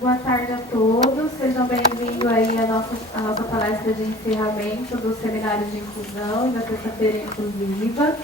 Boa tarde a todos, sejam bem-vindos aí à nossa palestra de encerramento do Seminário de Inclusão e da Sexta-feira Inclusiva,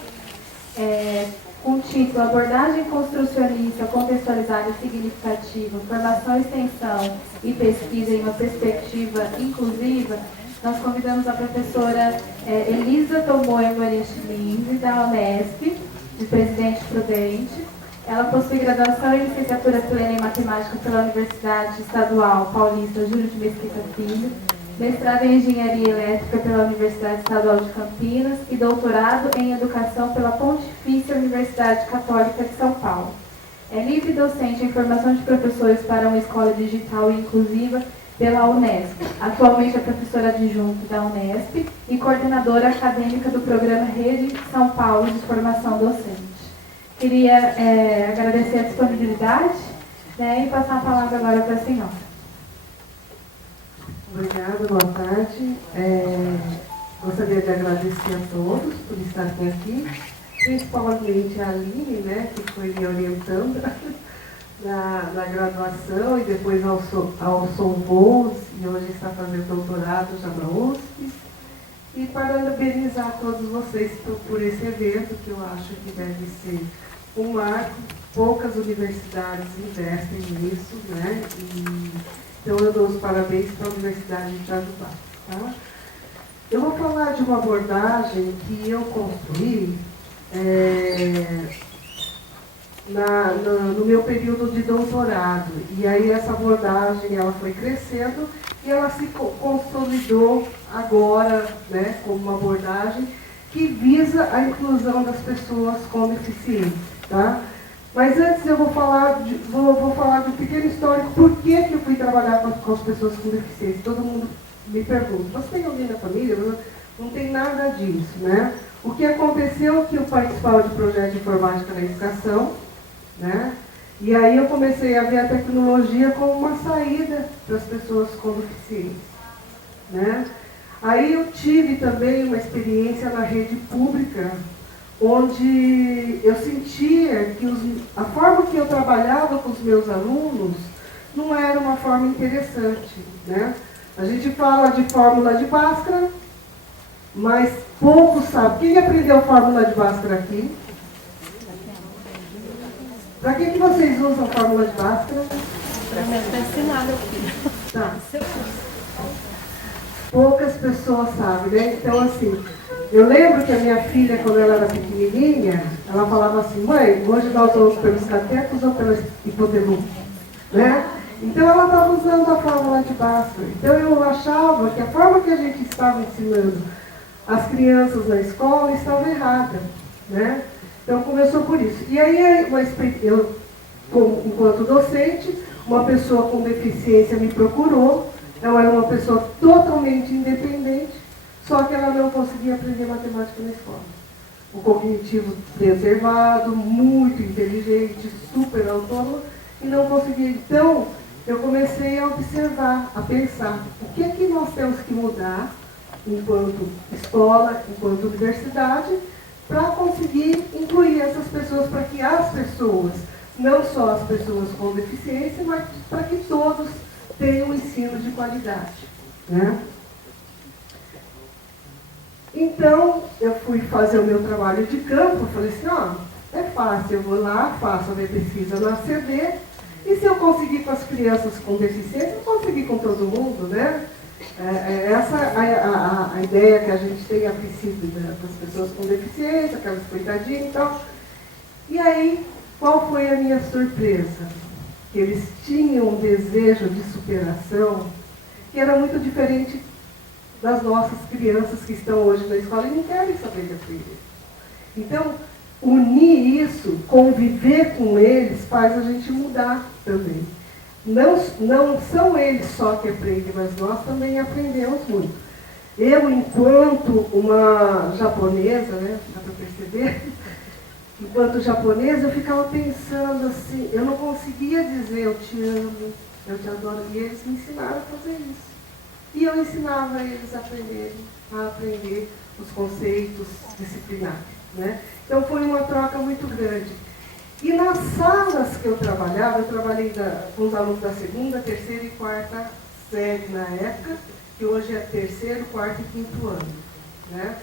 com o título Abordagem Construcionista Contextualizada e Significativa, Formação, Extensão e Pesquisa em uma Perspectiva Inclusiva. Nós convidamos a professora Elisa Tomoe Maria Schlinze, da Unesp, de Presidente Prudente. Ela possui graduação em licenciatura plena em matemática pela Universidade Estadual Paulista Júlio de Mesquita Filho, mestrado em engenharia elétrica pela Universidade Estadual de Campinas e doutorado em educação pela Pontifícia Universidade Católica de São Paulo. É livre docente em formação de professores para uma escola digital e inclusiva pela Unesp. Atualmente é professora adjunta da Unesp e coordenadora acadêmica do programa Rede São Paulo de Formação Docente. Queria agradecer a disponibilidade, e passar a palavra agora para a senhora. Obrigada, boa tarde. Gostaria de agradecer a todos por estarem aqui, principalmente a Aline, que foi me orientando na graduação e depois ao Voos, e hoje está fazendo doutorado já na USP. E parabenizar todos vocês por esse evento, que eu acho que deve ser um marco. Poucas universidades investem nisso, então eu dou os parabéns para a Universidade de Itajubá. Tá? Eu vou falar de uma abordagem que eu construí no meu período de doutorado. E aí essa abordagem ela foi crescendo e ela se consolidou agora, como uma abordagem que visa a inclusão das pessoas com deficiência. Tá? Mas antes eu vou falar de um pequeno histórico, por que eu fui trabalhar com as pessoas com deficiência. Todo mundo me pergunta, você tem alguém na família? Não tem nada disso. O que aconteceu é que eu participava de projeto de informática na educação, e aí eu comecei a ver a tecnologia como uma saída para as pessoas com deficiência. Aí eu tive também uma experiência na rede pública, onde eu sentia que a forma que eu trabalhava com os meus alunos não era uma forma interessante. A gente fala de fórmula de Bhaskara, mas pouco sabe. Quem aprendeu fórmula de Bhaskara aqui? Para que vocês usam fórmula de Bhaskara? Para ensinar meu filho. Tá. Poucas pessoas sabem, Então, assim, eu lembro que a minha filha, quando ela era pequenininha, ela falava assim, mãe, hoje nós vamos pelos catetos ou pelas hipotenusa? Então, ela estava usando a fórmula de Bhaskara. Então, eu achava que a forma que a gente estava ensinando as crianças na escola estava errada, Então, começou por isso. E aí, eu, enquanto docente, uma pessoa com deficiência me procurou. Ela era uma pessoa totalmente independente, só que ela não conseguia aprender matemática na escola. O cognitivo preservado, muito inteligente, super autônomo, e não conseguia. Então, eu comecei a observar, a pensar, o que é que nós temos que mudar enquanto escola, enquanto universidade, para conseguir incluir essas pessoas, para que as pessoas, não só as pessoas com deficiência, mas para que todos tenham um ensino de qualidade. Então, eu fui fazer o meu trabalho de campo, eu falei assim, é fácil, eu vou lá, faço a minha pesquisa na CD, e se eu conseguir com as crianças com deficiência, eu consegui com todo mundo, Essa é a ideia que a gente tem a princípio das pessoas com deficiência, aquelas coitadinhas e tal. E aí, qual foi a minha surpresa? Que eles tinham um desejo de superação que era muito diferente das nossas crianças que estão hoje na escola e não querem saber de aprender. Então, unir isso, conviver com eles, faz a gente mudar também. Não são eles só que aprendem, mas nós também aprendemos muito. Eu, enquanto uma japonesa, dá para perceber, enquanto japonesa, eu ficava pensando assim, eu não conseguia dizer eu te amo, eu te adoro, e eles me ensinaram a fazer isso. E eu ensinava eles a aprender os conceitos disciplinares. Então foi uma troca muito grande. E nas salas que eu trabalhei com os alunos da segunda, terceira e quarta série na época, que hoje é terceiro, quarto e quinto ano, né?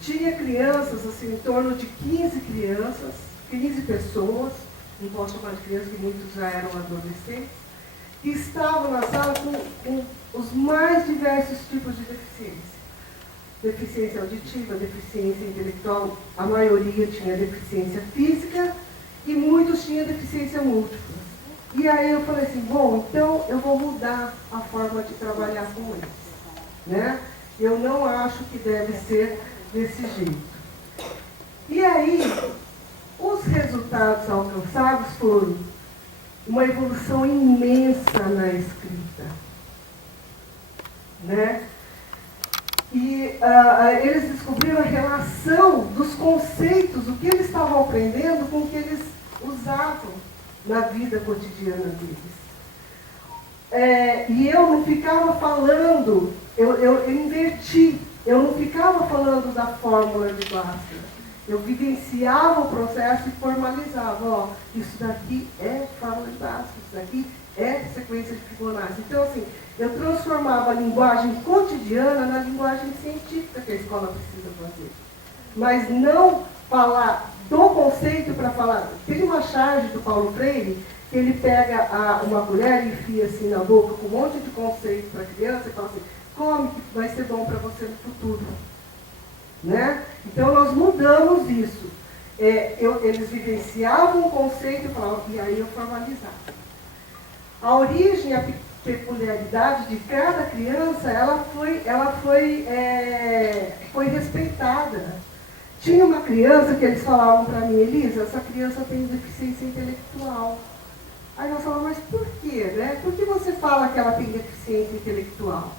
Tinha crianças, assim, em torno de 15 crianças, 15 pessoas, não posso chamar de crianças, que muitos já eram adolescentes, que estavam na sala com os mais diversos tipos de deficiência. Deficiência auditiva, deficiência intelectual, a maioria tinha deficiência física e muitos tinham deficiência múltipla. E aí eu falei assim, bom, então eu vou mudar a forma de trabalhar com eles, né? Eu não acho que deve ser desse jeito. E aí, os resultados alcançados foram uma evolução imensa na escrita, né? E eles descobriram a relação dos conceitos, o que eles estavam aprendendo com o que eles usavam na vida cotidiana deles. E eu não ficava falando, eu inverti, eu não ficava falando da fórmula de Bhaskara. Eu vivenciava o processo e formalizava, ó, isso daqui é fórmula de Bhaskara, isso daqui é sequência de Fibonacci. Então, assim, eu transformava a linguagem cotidiana na linguagem científica que a escola precisa fazer. Mas não falar do conceito para falar. Tem uma charge do Paulo Freire, que ele pega uma colher e enfia assim na boca com um monte de conceito para a criança e fala assim, come que vai ser bom para você no futuro. Né? Então nós mudamos isso. Eles vivenciavam um conceito e aí eu formalizava. A origem, a peculiaridade de cada criança, ela foi respeitada. Tinha uma criança que eles falavam para mim, Elisa, essa criança tem deficiência intelectual. Aí nós falamos, mas por quê? Né? Por que você fala que ela tem deficiência intelectual?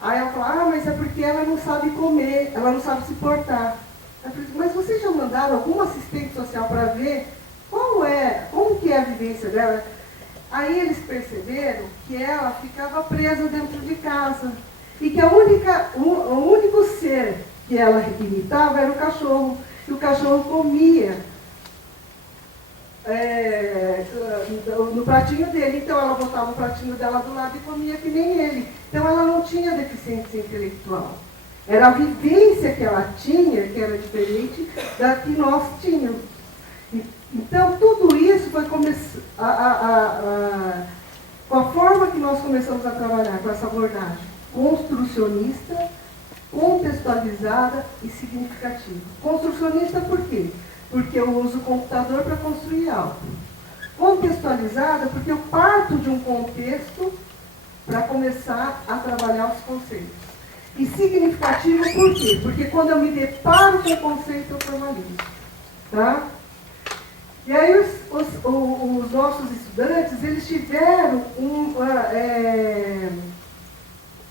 Aí ela falou, mas é porque ela não sabe comer, ela não sabe se portar. Eu falei, mas vocês já mandaram algum assistente social para ver como que é a vivência dela? Aí eles perceberam que ela ficava presa dentro de casa. E que o único ser que ela imitava era o cachorro. E o cachorro comia no pratinho dele. Então ela botava o pratinho dela do lado e comia que nem ele. Então ela não tinha deficiência intelectual. Era a vivência que ela tinha, que era diferente da que nós tínhamos. Então tudo isso foi com a forma que nós começamos a trabalhar com essa abordagem construcionista, contextualizada e significativa. Construcionista por quê? Porque eu uso o computador para construir algo. Contextualizada porque eu parto de um contexto para começar a trabalhar os conceitos. E significativa por quê? Porque quando eu me deparo com o conceito, eu formalizo. Tá? E aí os nossos estudantes, eles tiveram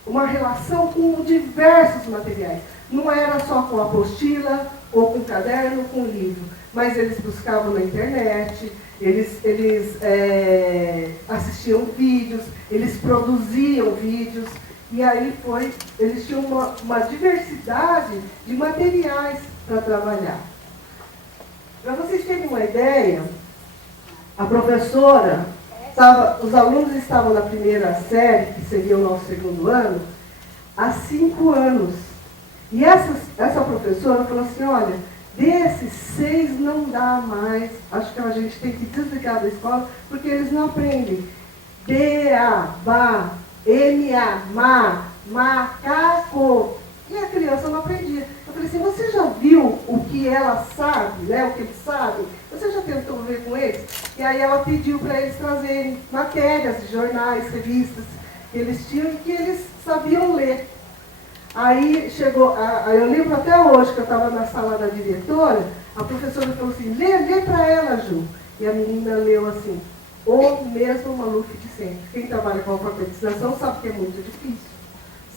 uma relação com diversos materiais. Não era só com apostila, ou com caderno, ou com livro, mas eles buscavam na internet, eles assistiam vídeos, eles produziam vídeos, e aí eles tinham uma diversidade de materiais para trabalhar. Para vocês terem uma ideia, a professora, os alunos estavam na primeira série, que seria o nosso segundo ano, há 5 anos. E essa professora falou assim, olha, desses 6 não dá mais, acho que a gente tem que desligar da escola, porque eles não aprendem. B-A, ba, M-A, ma, macaco. E a criança não aprendia. Eu falei assim, você já viu o que ela sabe, né, o que eles sabem? Você já tentou ver com eles? E aí ela pediu para eles trazerem matérias de jornais, revistas que eles tinham e que eles sabiam ler. Aí chegou, eu lembro até hoje que eu estava na sala da diretora, a professora falou assim, lê para ela, Ju. E a menina leu assim, o mesmo Maluf de sempre. Quem trabalha com alfabetização sabe que é muito difícil,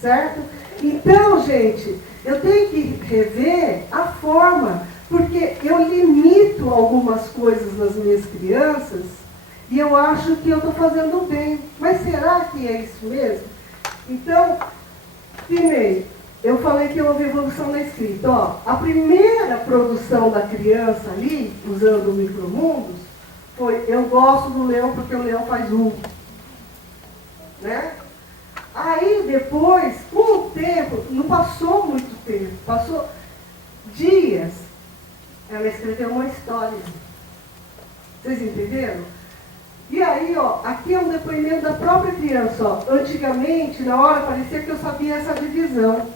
certo? Então, gente, eu tenho que rever a forma, porque eu limito algumas coisas nas minhas crianças e eu acho que eu estou fazendo bem. Mas será que é isso mesmo? Então, primeiro, eu falei que houve evolução na escrita. Ó, a primeira produção da criança ali, usando o Micromundos, foi, eu gosto do leão porque o leão faz né? Aí depois, com o tempo, não passou muito tempo, passou dias, ela escreveu uma história. Vocês entenderam? E aí, ó, aqui é um depoimento da própria criança, ó. Antigamente, na hora, parecia que eu sabia essa divisão.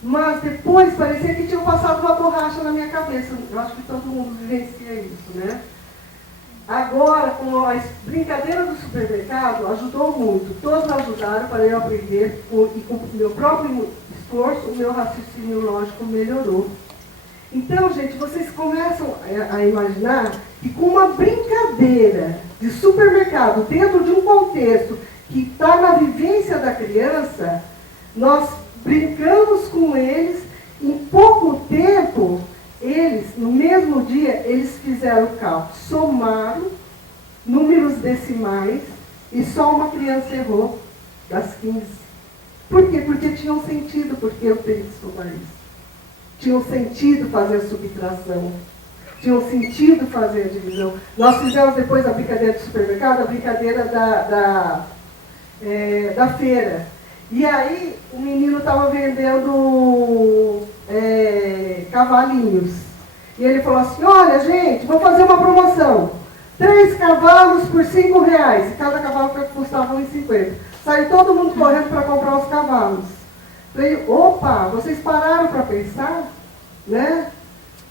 Mas depois parecia que tinham passado uma borracha na minha cabeça. Eu acho que todo mundo vivencia isso, né? Agora, com a brincadeira do supermercado, ajudou muito. Todos ajudaram para eu aprender e com o meu próprio esforço, o meu raciocínio lógico melhorou. Então, gente, vocês começam a imaginar que com uma brincadeira de supermercado, dentro de um contexto que está na vivência da criança, nós brincamos com eles, em pouco tempo, eles, no mesmo dia, eles fizeram o cálculo, somaram números decimais e só uma criança errou das 15. Por quê? Porque tinham sentido, porque eu tenho que somar isso. Tinham sentido fazer a subtração. Tinham sentido fazer a divisão. Nós fizemos depois a brincadeira do supermercado, a brincadeira da feira. E aí o menino estava vendendo cavalinhos. E ele falou assim, olha gente, vou fazer uma promoção. 3 cavalos por R$5. E cada cavalo custava R$1,50. Saiu todo mundo correndo para comprar os cavalos. Falei, opa, vocês pararam para pensar? Né?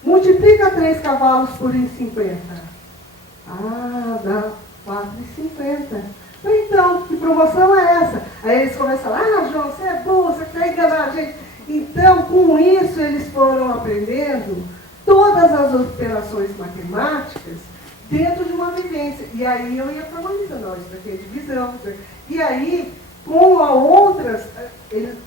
Multiplica 3 cavalos por R$1,50. Ah, dá R$4,50. Então, que promoção é essa? Aí eles começam a falar, João, você é burro, você quer enganar a gente. Então, com isso, eles foram aprendendo todas as operações matemáticas dentro de uma vivência. E aí eu ia formalizando, ó, isso daqui é divisão. E aí, com a outras,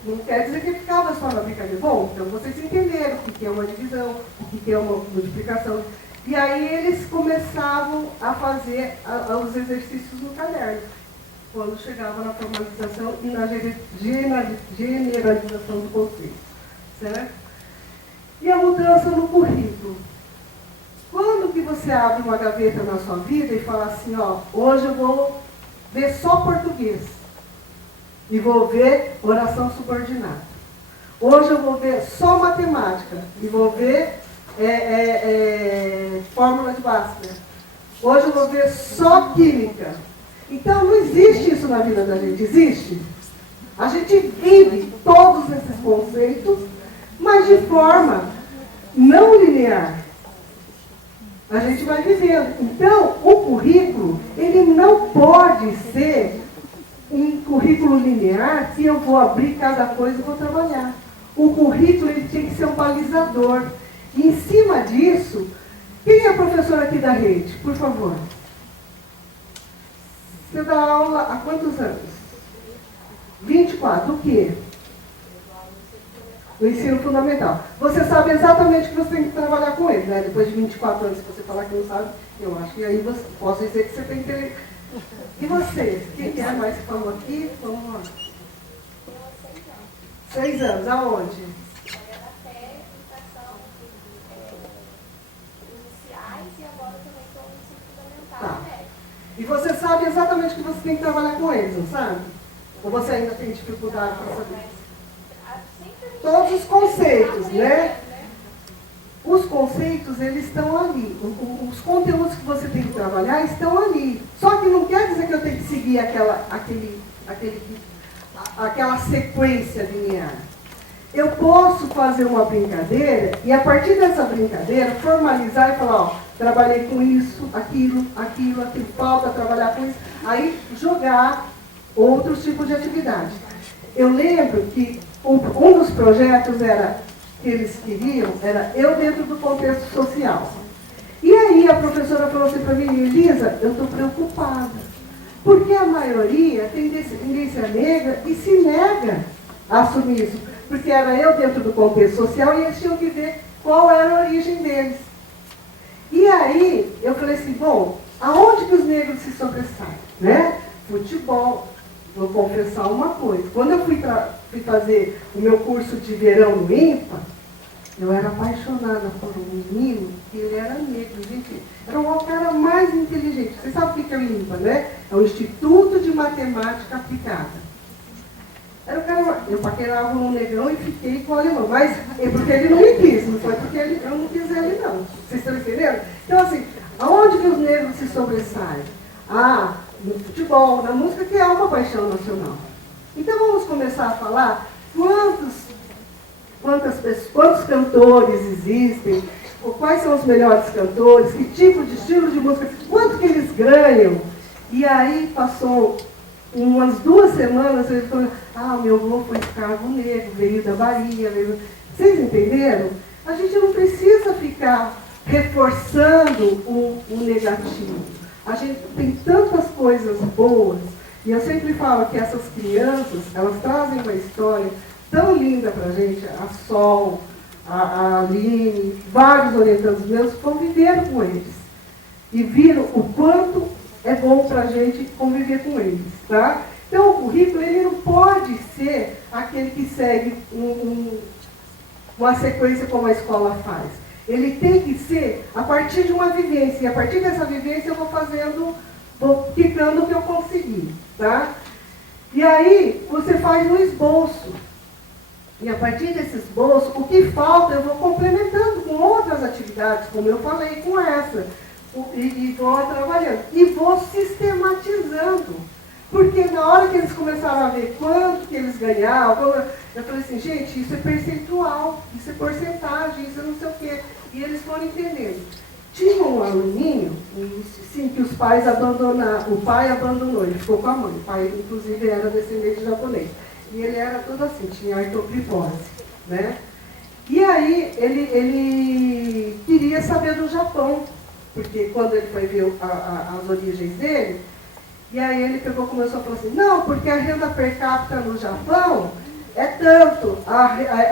não quer dizer que ficava só na brincadeira. Bom, então vocês entenderam o que é uma divisão, o que é uma multiplicação. E aí eles começavam a fazer os exercícios no caderno, quando chegava na formalização e na generalização do conceito. Certo? E a mudança no currículo. Quando que você abre uma gaveta na sua vida e fala assim, ó, hoje eu vou ver só português. E vou ver oração subordinada. Hoje eu vou ver só matemática. E vou ver fórmula de Bhaskara. Hoje eu vou ver só química. Então não existe isso na vida da gente. Existe? A gente vive todos esses conceitos, mas de forma não linear. A gente vai vivendo. Então, o currículo, ele não pode ser um currículo linear que eu vou abrir cada coisa e vou trabalhar. O currículo ele tem que ser um balizador. E em cima disso, quem é a professora aqui da rede? Por favor. Você dá aula há quantos anos? 24. O quê? O ensino fundamental. Você sabe exatamente o que você tem que trabalhar com ele, né? Depois de 24 anos, se você falar que não sabe, eu acho que aí você, posso dizer que você tem que... E você? Quem é mais que falou aqui? Vamos lá. 6 anos. Aonde? Tá. E você sabe exatamente o que você tem que trabalhar com eles, não sabe? Ou você ainda tem dificuldade para saber? Todos os conceitos, né? Os conceitos, eles estão ali. Os conteúdos que você tem que trabalhar estão ali. Só que não quer dizer que eu tenho que seguir aquela sequência linear. Eu posso fazer uma brincadeira e, a partir dessa brincadeira, formalizar e falar, ó, trabalhei com isso, aquilo, falta trabalhar com isso. Aí, jogar outros tipos de atividade. Eu lembro que um dos projetos que eles queriam era eu dentro do contexto social. E aí a professora falou assim para mim, Elisa, eu estou preocupada, porque a maioria tem descendência negra e se nega a assumir isso, porque era eu dentro do contexto social e eles tinham que ver qual era a origem deles. E aí eu falei assim, bom, aonde que os negros se sobressaem? Né? Futebol. Vou confessar uma coisa, quando eu fui fazer o meu curso de verão no INPA, Eu era apaixonada por um menino que ele era negro, gente. Era o cara mais inteligente. Você sabe o que é o IMPA, né? É o Instituto de Matemática Aplicada. Era o cara, eu paquerava um negão e fiquei com o alemão. Mas é porque ele não me quis, não foi porque eu não quis ele, não. Vocês estão entendendo? Então, assim, aonde que os negros se sobressaem? Ah, no futebol, na música, que é uma paixão nacional. Então, vamos começar a falar quantos cantores existem, quais são os melhores cantores, que tipo de estilo de música, quanto que eles ganham. E aí passou umas 2 semanas, ele falou, meu avô foi escravo negro, veio da Bahia. Vocês entenderam? A gente não precisa ficar reforçando o negativo. A gente tem tantas coisas boas. E eu sempre falo que essas crianças, elas trazem uma história tão linda para a gente. A Sol, a Aline, vários orientandos meus conviveram com eles. E viram o quanto é bom para a gente conviver com eles. Tá? Então, o currículo ele não pode ser aquele que segue uma sequência como a escola faz. Ele tem que ser a partir de uma vivência. E a partir dessa vivência eu vou ficando o que eu consegui. Tá? E aí, você faz um esboço. E a partir desse esboço, o que falta eu vou complementando com outras atividades, como eu falei, com essa. E vou trabalhando. E vou sistematizando. Porque na hora que eles começaram a ver quanto que eles ganhavam, eu falei assim, gente, isso é percentual, isso é porcentagem, isso é não sei o quê. E eles foram entendendo. Tinha um aluninho, sim, que os pais abandonaram, o pai abandonou, ele ficou com a mãe. O pai, inclusive, era descendente de japonês. E ele era todo assim, tinha artrogrifose, né? E aí, ele queria saber do Japão, porque quando ele foi ver as origens dele, e aí ele começou a falar assim, não, porque a renda per capita no Japão é tanto,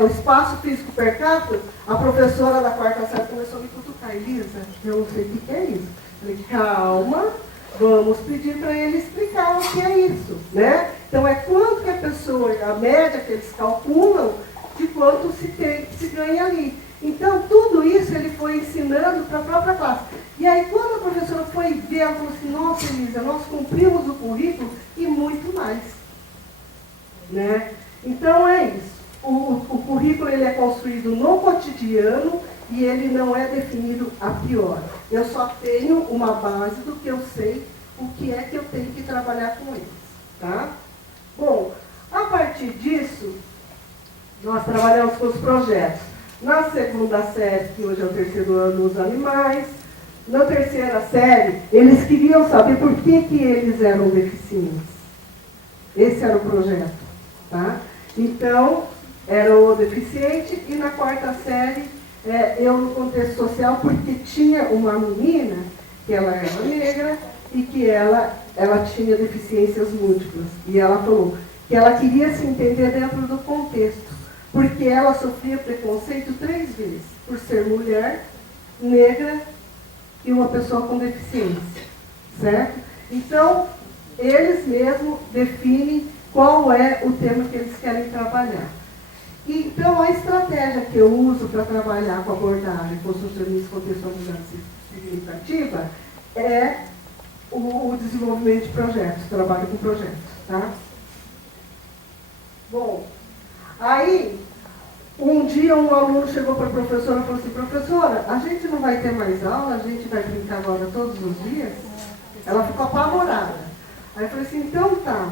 o espaço físico per capita, a professora da 4ª série começou a me cutucar, Elisa, eu não sei o que é isso. Eu falei, calma, vamos pedir para ele explicar o que é isso, né? Então é quanto que a pessoa, a média que eles calculam, de quanto se ganha ali. Então tudo isso ele foi ensinando para a própria classe. E aí quando a professora foi ver, ela falou assim, nossa Elisa, nós cumprimos o currículo e muito mais. Né? Então é isso. O currículo ele é construído no cotidiano e ele não é definido a priori. Eu só tenho uma base do que eu sei, o que é que eu tenho que trabalhar com eles. Tá? Bom, a partir disso, nós trabalhamos com os projetos. Na 2ª série, que hoje é o 3º ano, os animais. Na 3ª série, eles queriam saber por que eles eram deficientes. Esse era o projeto. Tá? Então, era o deficiente, e na 4ª série, eu no contexto social, porque tinha uma menina, que ela era negra, e que ela tinha deficiências múltiplas. E ela falou que ela queria se entender dentro do contexto, porque ela sofria preconceito 3 vezes, por ser mulher, negra e uma pessoa com deficiência. Certo? Então, eles mesmos definem qual é o tema que eles querem trabalhar. Então, a estratégia que eu uso para trabalhar com abordagem construcionista contextualizada significativa é o desenvolvimento de projetos, trabalho com projetos. Tá? Bom, aí, um dia um aluno chegou para a professora e falou assim, professora, a gente não vai ter mais aula, a gente vai brincar agora todos os dias? Ela ficou apavorada. Aí eu falei assim, então tá,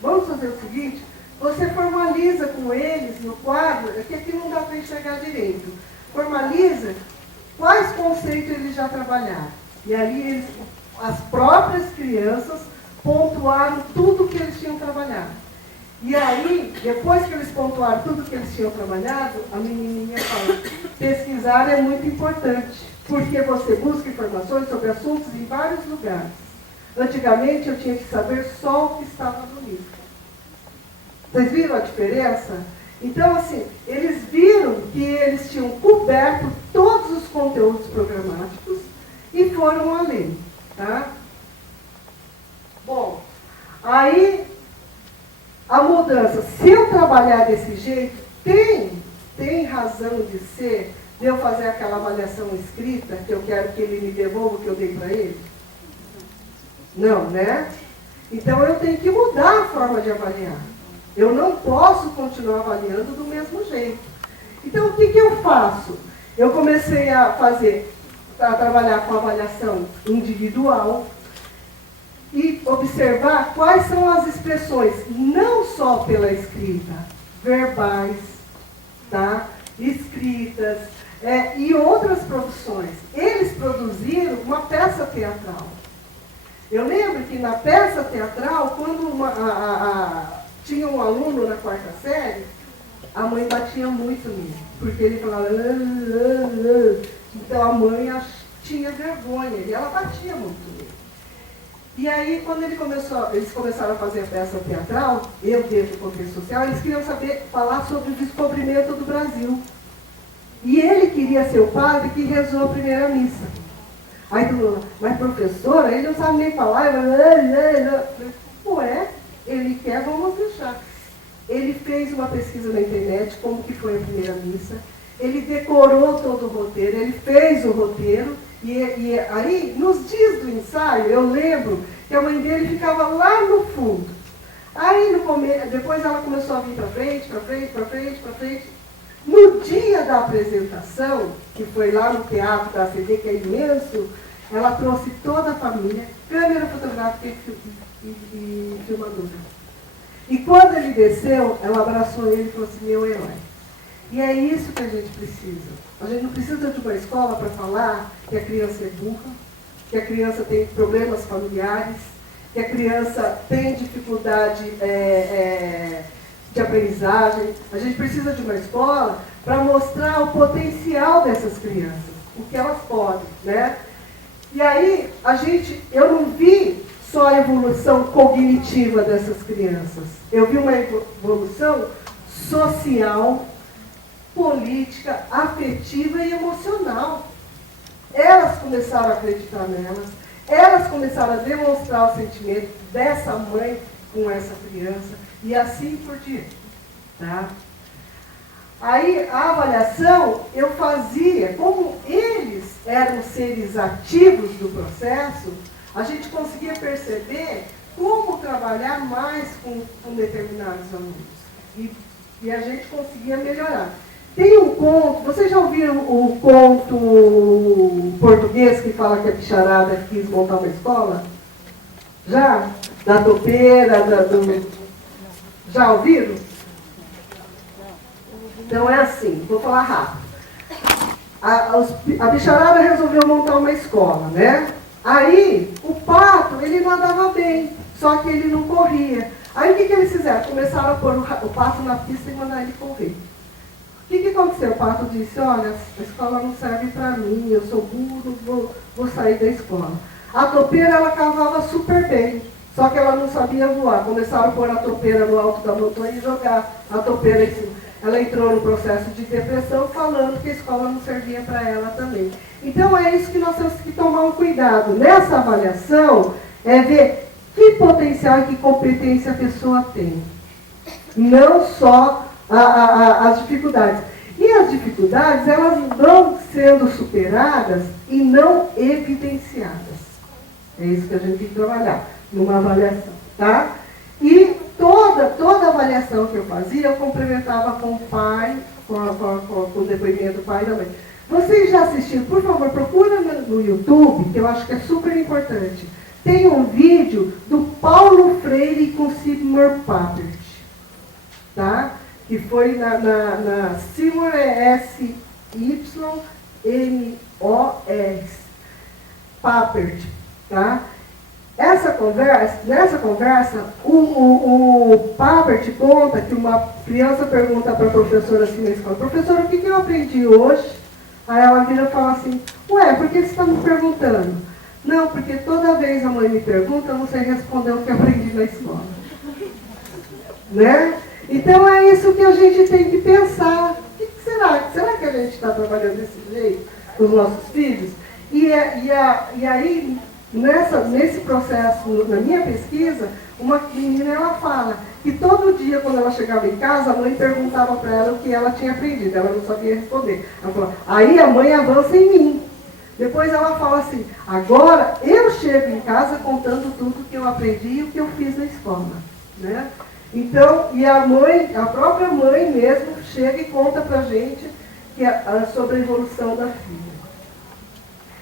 vamos fazer o seguinte, você formaliza com eles no quadro, é que aqui não dá para enxergar direito, formaliza quais conceitos eles já trabalharam. E ali as próprias crianças pontuaram tudo que eles tinham trabalhado. E aí, depois que eles pontuaram tudo que eles tinham trabalhado, a menininha fala, pesquisar é muito importante, porque você busca informações sobre assuntos em vários lugares. Antigamente eu tinha que saber só o que estava no livro. Vocês viram a diferença? Então, assim, eles viram que eles tinham coberto todos os conteúdos programáticos e foram além. Tá? Bom, aí a mudança, se eu trabalhar desse jeito, tem tem razão de ser de eu fazer aquela avaliação escrita, que eu quero que ele me devolva o que eu dei para ele? Não, né? Então eu tenho que mudar a forma de avaliar. Eu não posso continuar avaliando do mesmo jeito. Então o que eu faço? Eu comecei a trabalhar com avaliação individual e observar quais são as expressões, não só pela escrita, verbais, tá? Escritas, e outras produções. Eles produziram uma peça teatral. Eu lembro que na peça teatral, quando tinha um aluno na 4ª série, a mãe batia muito nele, porque ele falava... Então a mãe tinha vergonha, e ela batia muito nele. E aí, quando eles começaram a fazer a peça teatral, eu dentro do contexto social, eles queriam falar sobre o descobrimento do Brasil. E ele queria ser o padre que rezou a primeira missa. Aí todo mundo, mas professora, ele não sabe nem falar. Ué, ele quer, vamos deixar. Ele fez uma pesquisa na internet, como que foi a primeira missa. Ele decorou todo o roteiro, ele fez o roteiro. E aí, nos dias do ensaio, eu lembro que a mãe dele ficava lá no fundo. Aí, depois ela começou a vir para frente, para frente, para frente, para frente. No dia da apresentação, que foi lá no teatro da ACD, que é imenso, ela trouxe toda a família, câmera fotográfica e filmadora. E quando ele desceu, ela abraçou ele e falou assim, meu herói. E é isso que a gente precisa. A gente não precisa de uma escola para falar que a criança é burra, que a criança tem problemas familiares, que a criança tem dificuldade de aprendizagem. A gente precisa de uma escola para mostrar o potencial dessas crianças, o que elas podem, né? E aí, eu não vi só a evolução cognitiva dessas crianças. Eu vi uma evolução social, política, afetiva e emocional. Elas começaram a acreditar nelas, elas começaram a demonstrar o sentimento dessa mãe com essa criança, e assim por diante. Tá? Aí, a avaliação, eu fazia, como eles eram seres ativos do processo, a gente conseguia perceber como trabalhar mais com determinados alunos. E a gente conseguia melhorar. Tem um conto, vocês já ouviram o conto português que fala que a bicharada quis montar uma escola? Já? Da topeira, já ouviram? Então é assim, vou falar rápido. A bicharada resolveu montar uma escola, né? Aí, o pato, ele não andava bem, só que ele não corria. Aí o que eles fizeram? Começaram a pôr o pato na pista e mandar ele correr. O que aconteceu? O pato disse, olha, a escola não serve para mim, eu sou burro, vou sair da escola. A topeira, ela cavava super bem, só que ela não sabia voar. Começaram a pôr a topeira no alto da montanha e jogar a topeira em cima. Ela entrou no processo de depressão, falando que a escola não servia para ela também. Então é isso que nós temos que tomar um cuidado. Nessa avaliação, é ver que potencial e que competência a pessoa tem. Não só as dificuldades. E as dificuldades, elas vão sendo superadas e não evidenciadas. É isso que a gente tem que trabalhar numa avaliação, tá? E toda avaliação que eu fazia, eu complementava com o pai, com o depoimento do pai e da mãe. Vocês já assistiram, por favor, procura no YouTube, que eu acho que é super importante. Tem um vídeo do Paulo Freire com Seymour Papert, tá? Que foi na Seymour SYMOR Papert, tá? Nessa conversa, o Papert conta que uma criança pergunta para a professora assim na escola, professora, o que eu aprendi hoje? Aí ela vira e fala assim, ué, por que você está me perguntando? Não, porque toda vez a mãe me pergunta, você respondeu o que eu aprendi na escola. Né? Então é isso que a gente tem que pensar. O que será? Será que a gente está trabalhando desse jeito com os nossos filhos? E aí, nesse processo, na minha pesquisa, uma menina ela fala que todo dia, quando ela chegava em casa, a mãe perguntava para ela o que ela tinha aprendido. Ela não sabia responder. Ela falou, aí a mãe avança em mim. Depois ela fala assim, agora eu chego em casa contando tudo que eu aprendi e o que eu fiz na escola. Né? Então, e a mãe, a própria mãe mesmo, chega e conta para a gente sobre a evolução da filha.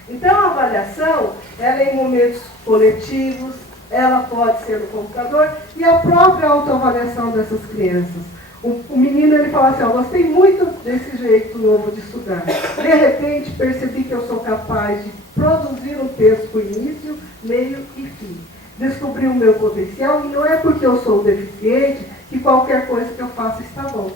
Então, a avaliação, ela é em momentos coletivos, ela pode ser no computador, e a própria autoavaliação dessas crianças. O menino, ele fala assim, gostei muito desse jeito novo de estudar. De repente, percebi que eu sou capaz de produzir um texto com início, meio e fim. Descobri o meu potencial, e não é porque eu sou deficiente que qualquer coisa que eu faça está bom.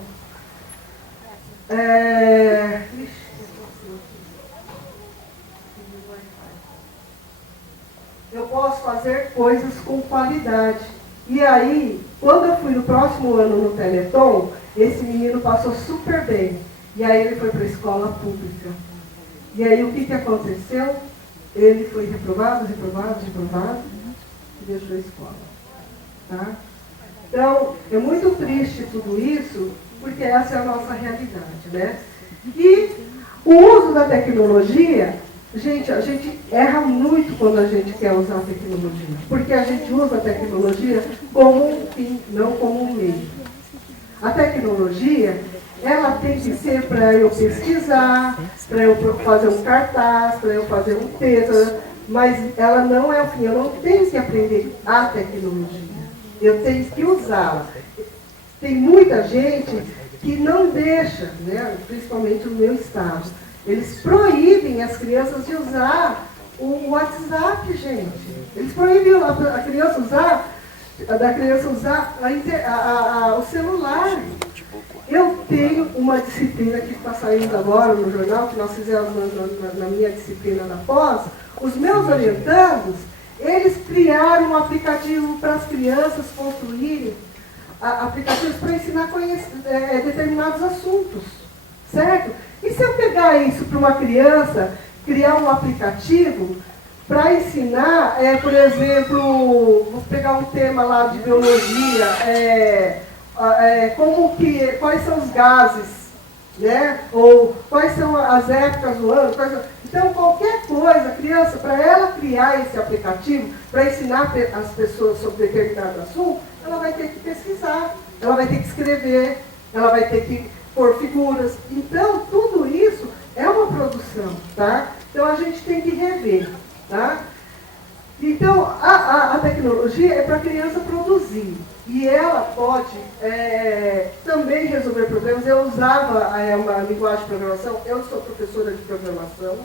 Eu posso fazer coisas com qualidade. E aí, quando eu fui no próximo ano no Teleton, esse menino passou super bem. E aí ele foi para a escola pública. E aí o que aconteceu? Ele foi reprovado e deixou a escola. Tá? Então, é muito triste tudo isso, porque essa é a nossa realidade, né? E o uso da tecnologia, gente, a gente erra muito quando a gente quer usar a tecnologia, porque a gente usa a tecnologia como um fim, não como um meio. A tecnologia, ela tem que ser para eu pesquisar, para eu fazer um cartaz, para eu fazer um texto, mas ela não é o fim, eu não tenho que aprender a tecnologia, eu tenho que usá-la. Tem muita gente que não deixa, né, principalmente no meu estado, eles proíbem as crianças de usar o WhatsApp, gente. Eles proíbem a criança usar, o celular. Eu tenho uma disciplina que está saindo agora no jornal, que nós fizemos na minha disciplina da pós. Os meus orientandos, eles criaram um aplicativo para as crianças construírem aplicativos para ensinar determinados assuntos, certo? E se eu pegar isso para uma criança, criar um aplicativo para ensinar, por exemplo, vou pegar um tema lá de biologia, quais são os gases, né? Ou quais são as épocas do ano. Então, qualquer coisa, criança, para ela criar esse aplicativo, para ensinar as pessoas sobre determinado assunto, ela vai ter que pesquisar, ela vai ter que escrever, ela vai ter que pôr figuras. Então, tudo isso é uma produção, tá? Então, a gente tem que rever, tá? Então, a tecnologia é para a criança produzir. E ela pode também resolver problemas. Eu usava uma linguagem de programação, eu sou professora de programação,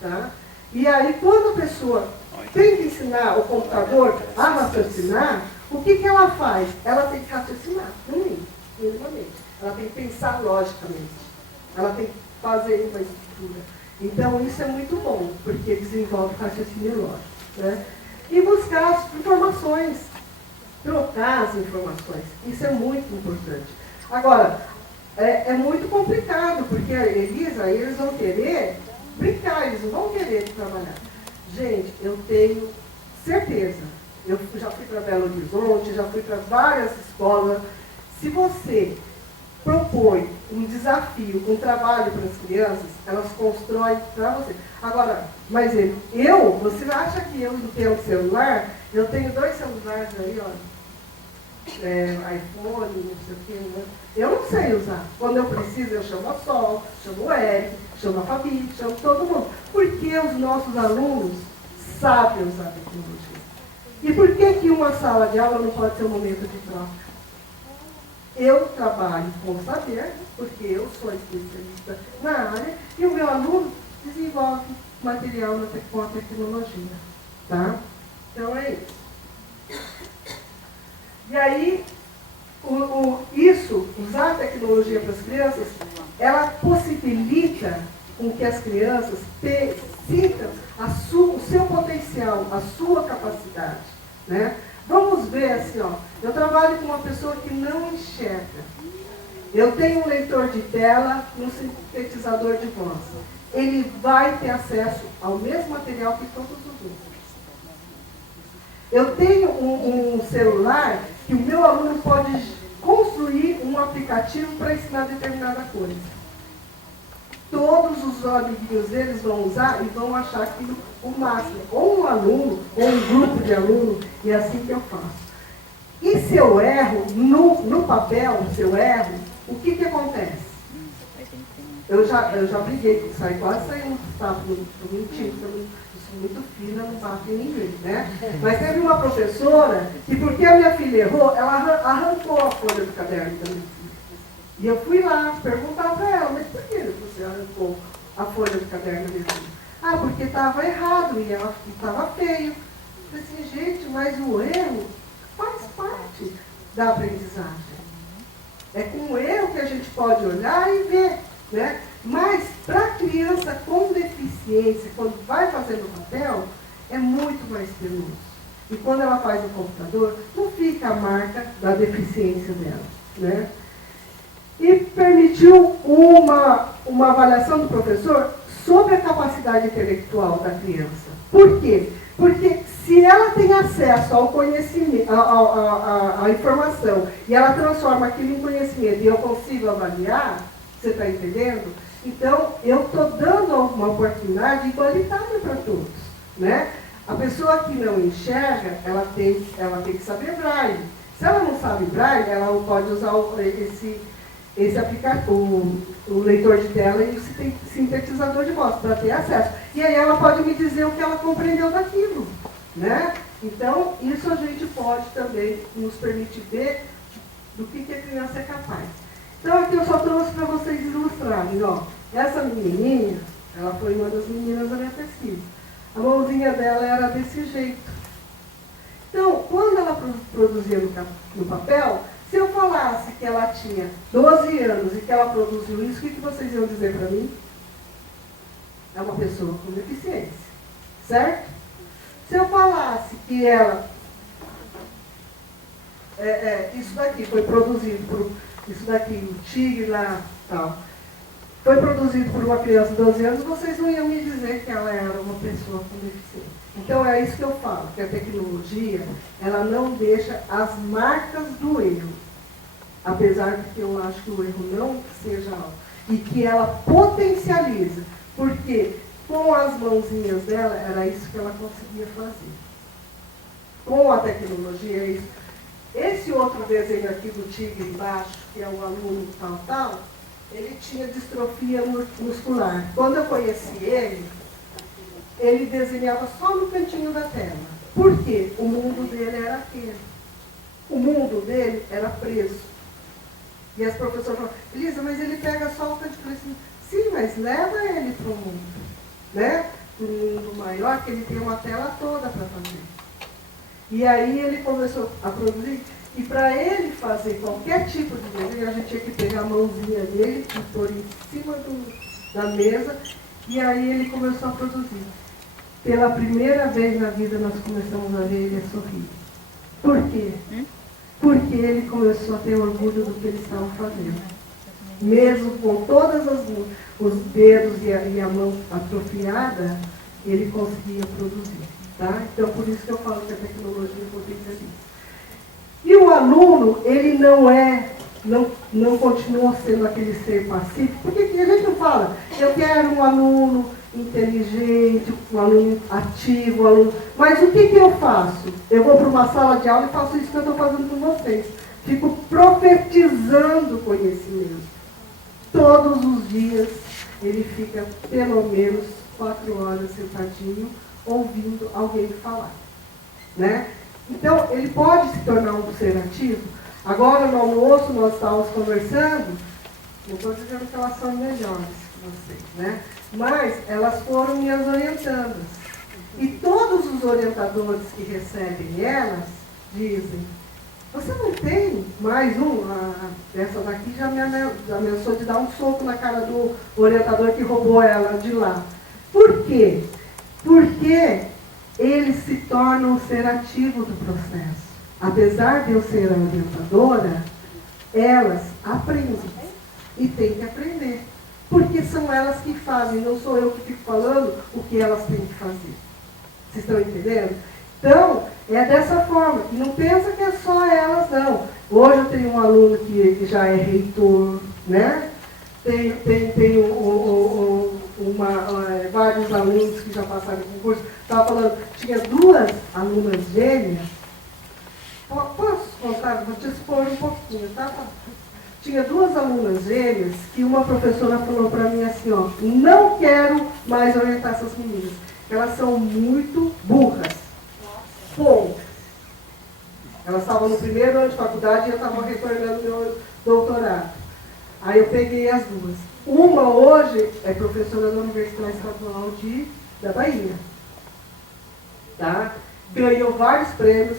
tá? E aí, quando a pessoa tem que ensinar o computador a raciocinar, o que ela faz? Ela tem que raciocinar, minimamente. Ela tem que pensar logicamente. Ela tem que fazer uma estrutura. Então, isso é muito bom, porque desenvolve raciocínio lógico. Né? E buscar as informações, trocar as informações. Isso é muito importante. Agora, é muito complicado, porque a Elisa, eles vão querer brincar, eles não vão querer trabalhar. Gente, eu tenho certeza. Eu já fui para Belo Horizonte, já fui para várias escolas. Se você propõe um desafio, um trabalho para as crianças, elas constroem para você. Agora, mas você acha que eu entendo celular? Eu tenho 2 celulares aí, olha, iPhone, não sei o quê, né? Eu não sei usar. Quando eu preciso, eu chamo a Sol, chamo o Eric, chamo a Fabi, chamo todo mundo. Porque os nossos alunos sabem usar a tecnologia. E por que uma sala de aula não pode ser um momento de troca? Eu trabalho com saber, porque eu sou especialista na área, e o meu aluno desenvolve material com a tecnologia. Tá? Então é isso. E aí, usar a tecnologia para as crianças, ela possibilita com que as crianças sintam o seu potencial, a sua capacidade. Né? Vamos ver assim, eu trabalho com uma pessoa que não enxerga. Eu tenho um leitor de tela e um sintetizador de voz. Ele vai ter acesso ao mesmo material que todos os outros. Eu tenho um celular que o meu aluno pode construir um aplicativo para ensinar determinada coisa. Todos os amiguinhos deles vão usar e vão achar aquilo o máximo. Ou um aluno, ou um grupo de alunos, e é assim que eu faço. E se eu erro, no papel, se eu erro, o que acontece? Eu já briguei, quase saindo do estado, estou mentindo, eu sou muito fina, não bato em ninguém, né? Mas teve uma professora que, porque a minha filha errou, ela arrancou a folha do caderno da minha filha. E eu fui lá perguntar para ela, mas por que você arrancou a folha do caderno da minha filha? Ah, porque estava errado e ela estava feio. Eu falei assim, gente, mas o erro faz parte da aprendizagem. É com o erro que a gente pode olhar e ver, né? Mas para a criança com deficiência, quando vai fazer no papel, é muito mais penoso. E quando ela faz no computador, não fica a marca da deficiência dela, né? E permitiu uma avaliação do professor sobre a capacidade intelectual da criança. Por quê? Porque se ela tem acesso ao conhecimento, à informação, e ela transforma aquilo em conhecimento e eu consigo avaliar, você está entendendo? Então, eu estou dando uma oportunidade igualitária para todos, né? A pessoa que não enxerga, ela tem que saber braille. Se ela não sabe braille, ela pode usar esse aplicativo, o leitor de tela e o sintetizador de voz para ter acesso. E aí ela pode me dizer o que ela compreendeu daquilo, né? Então, isso a gente pode também nos permitir ver do que a criança é capaz. Então, aqui eu só trouxe para vocês ilustrarem, ó. Essa menininha, ela foi uma das meninas da minha pesquisa. A mãozinha dela era desse jeito. Então, quando ela produzia no papel, se eu falasse que ela tinha 12 anos e que ela produziu isso, o que vocês iam dizer para mim? É uma pessoa com deficiência, certo? Se eu falasse que ela... isso daqui foi produzido por... Isso daqui, o tigre lá, tal. Foi produzido por uma criança de 12 anos, vocês não iam me dizer que ela era uma pessoa com deficiência. Então é isso que eu falo, que a tecnologia, ela não deixa as marcas do erro. Apesar de que eu acho que o erro não seja algo. E que ela potencializa. Porque com as mãozinhas dela, era isso que ela conseguia fazer. Com a tecnologia, é isso. Esse outro desenho aqui do tigre embaixo, que é o aluno tal, ele tinha distrofia muscular. Quando eu conheci ele desenhava só no cantinho da tela. Por quê? O mundo dele era aquele. O mundo dele era preso. E as professoras falaram, Elisa, mas ele pega só o cantinho. Eu falei assim, sim, mas leva ele para o mundo. Né? Para um mundo maior, que ele tem uma tela toda para fazer. E aí ele começou a produzir, e para ele fazer qualquer tipo de desenho, a gente tinha que pegar a mãozinha dele e pôr em cima da mesa, e aí ele começou a produzir. Pela primeira vez na vida nós começamos a ver ele sorrir. Por quê? Porque ele começou a ter orgulho do que ele estava fazendo. Mesmo com todos os dedos e a mão atrofiada, ele conseguia produzir. Tá? Então, por isso que eu falo que a tecnologia potencializa. E o aluno, ele não continua sendo aquele ser pacífico, porque a gente não fala, eu quero um aluno inteligente, um aluno ativo, um aluno... Mas o que eu faço? Eu vou para uma sala de aula e faço isso que eu estou fazendo com vocês. Fico profetizando conhecimento. Todos os dias ele fica pelo menos 4 horas sentadinho, ouvindo alguém falar, né? Então, ele pode se tornar um ser ativo. Agora, no almoço, nós estávamos conversando, não estou dizendo que elas são melhores que vocês, né? Mas elas foram minhas orientandas. E todos os orientadores que recebem elas dizem, você não tem mais um? Essa daqui já me ameaçou de dar um soco na cara do orientador que roubou ela de lá. Por quê? Porque eles se tornam o ser ativo do processo. Apesar de eu ser a orientadora, elas aprendem. E têm que aprender. Porque são elas que fazem, não sou eu que fico falando o que elas têm que fazer. Vocês estão entendendo? Então, É dessa forma. E não pensa que é só elas, não. Hoje eu tenho um aluno que já é reitor, né? Tenho vários alunos que já passaram no concurso. Estava falando, tinha 2 alunas gêmeas. Posso contar? Vou te expor um pouquinho, tá? Tinha 2 alunas gêmeas que uma professora falou para mim assim, ó, não quero mais orientar essas meninas. Elas são muito burras. Ponto. Elas estavam no primeiro ano de faculdade e eu estava retornando meu doutorado. Aí eu peguei as 2. Uma hoje é professora da Universidade Estadual da Bahia. Tá? Ganhou vários prêmios.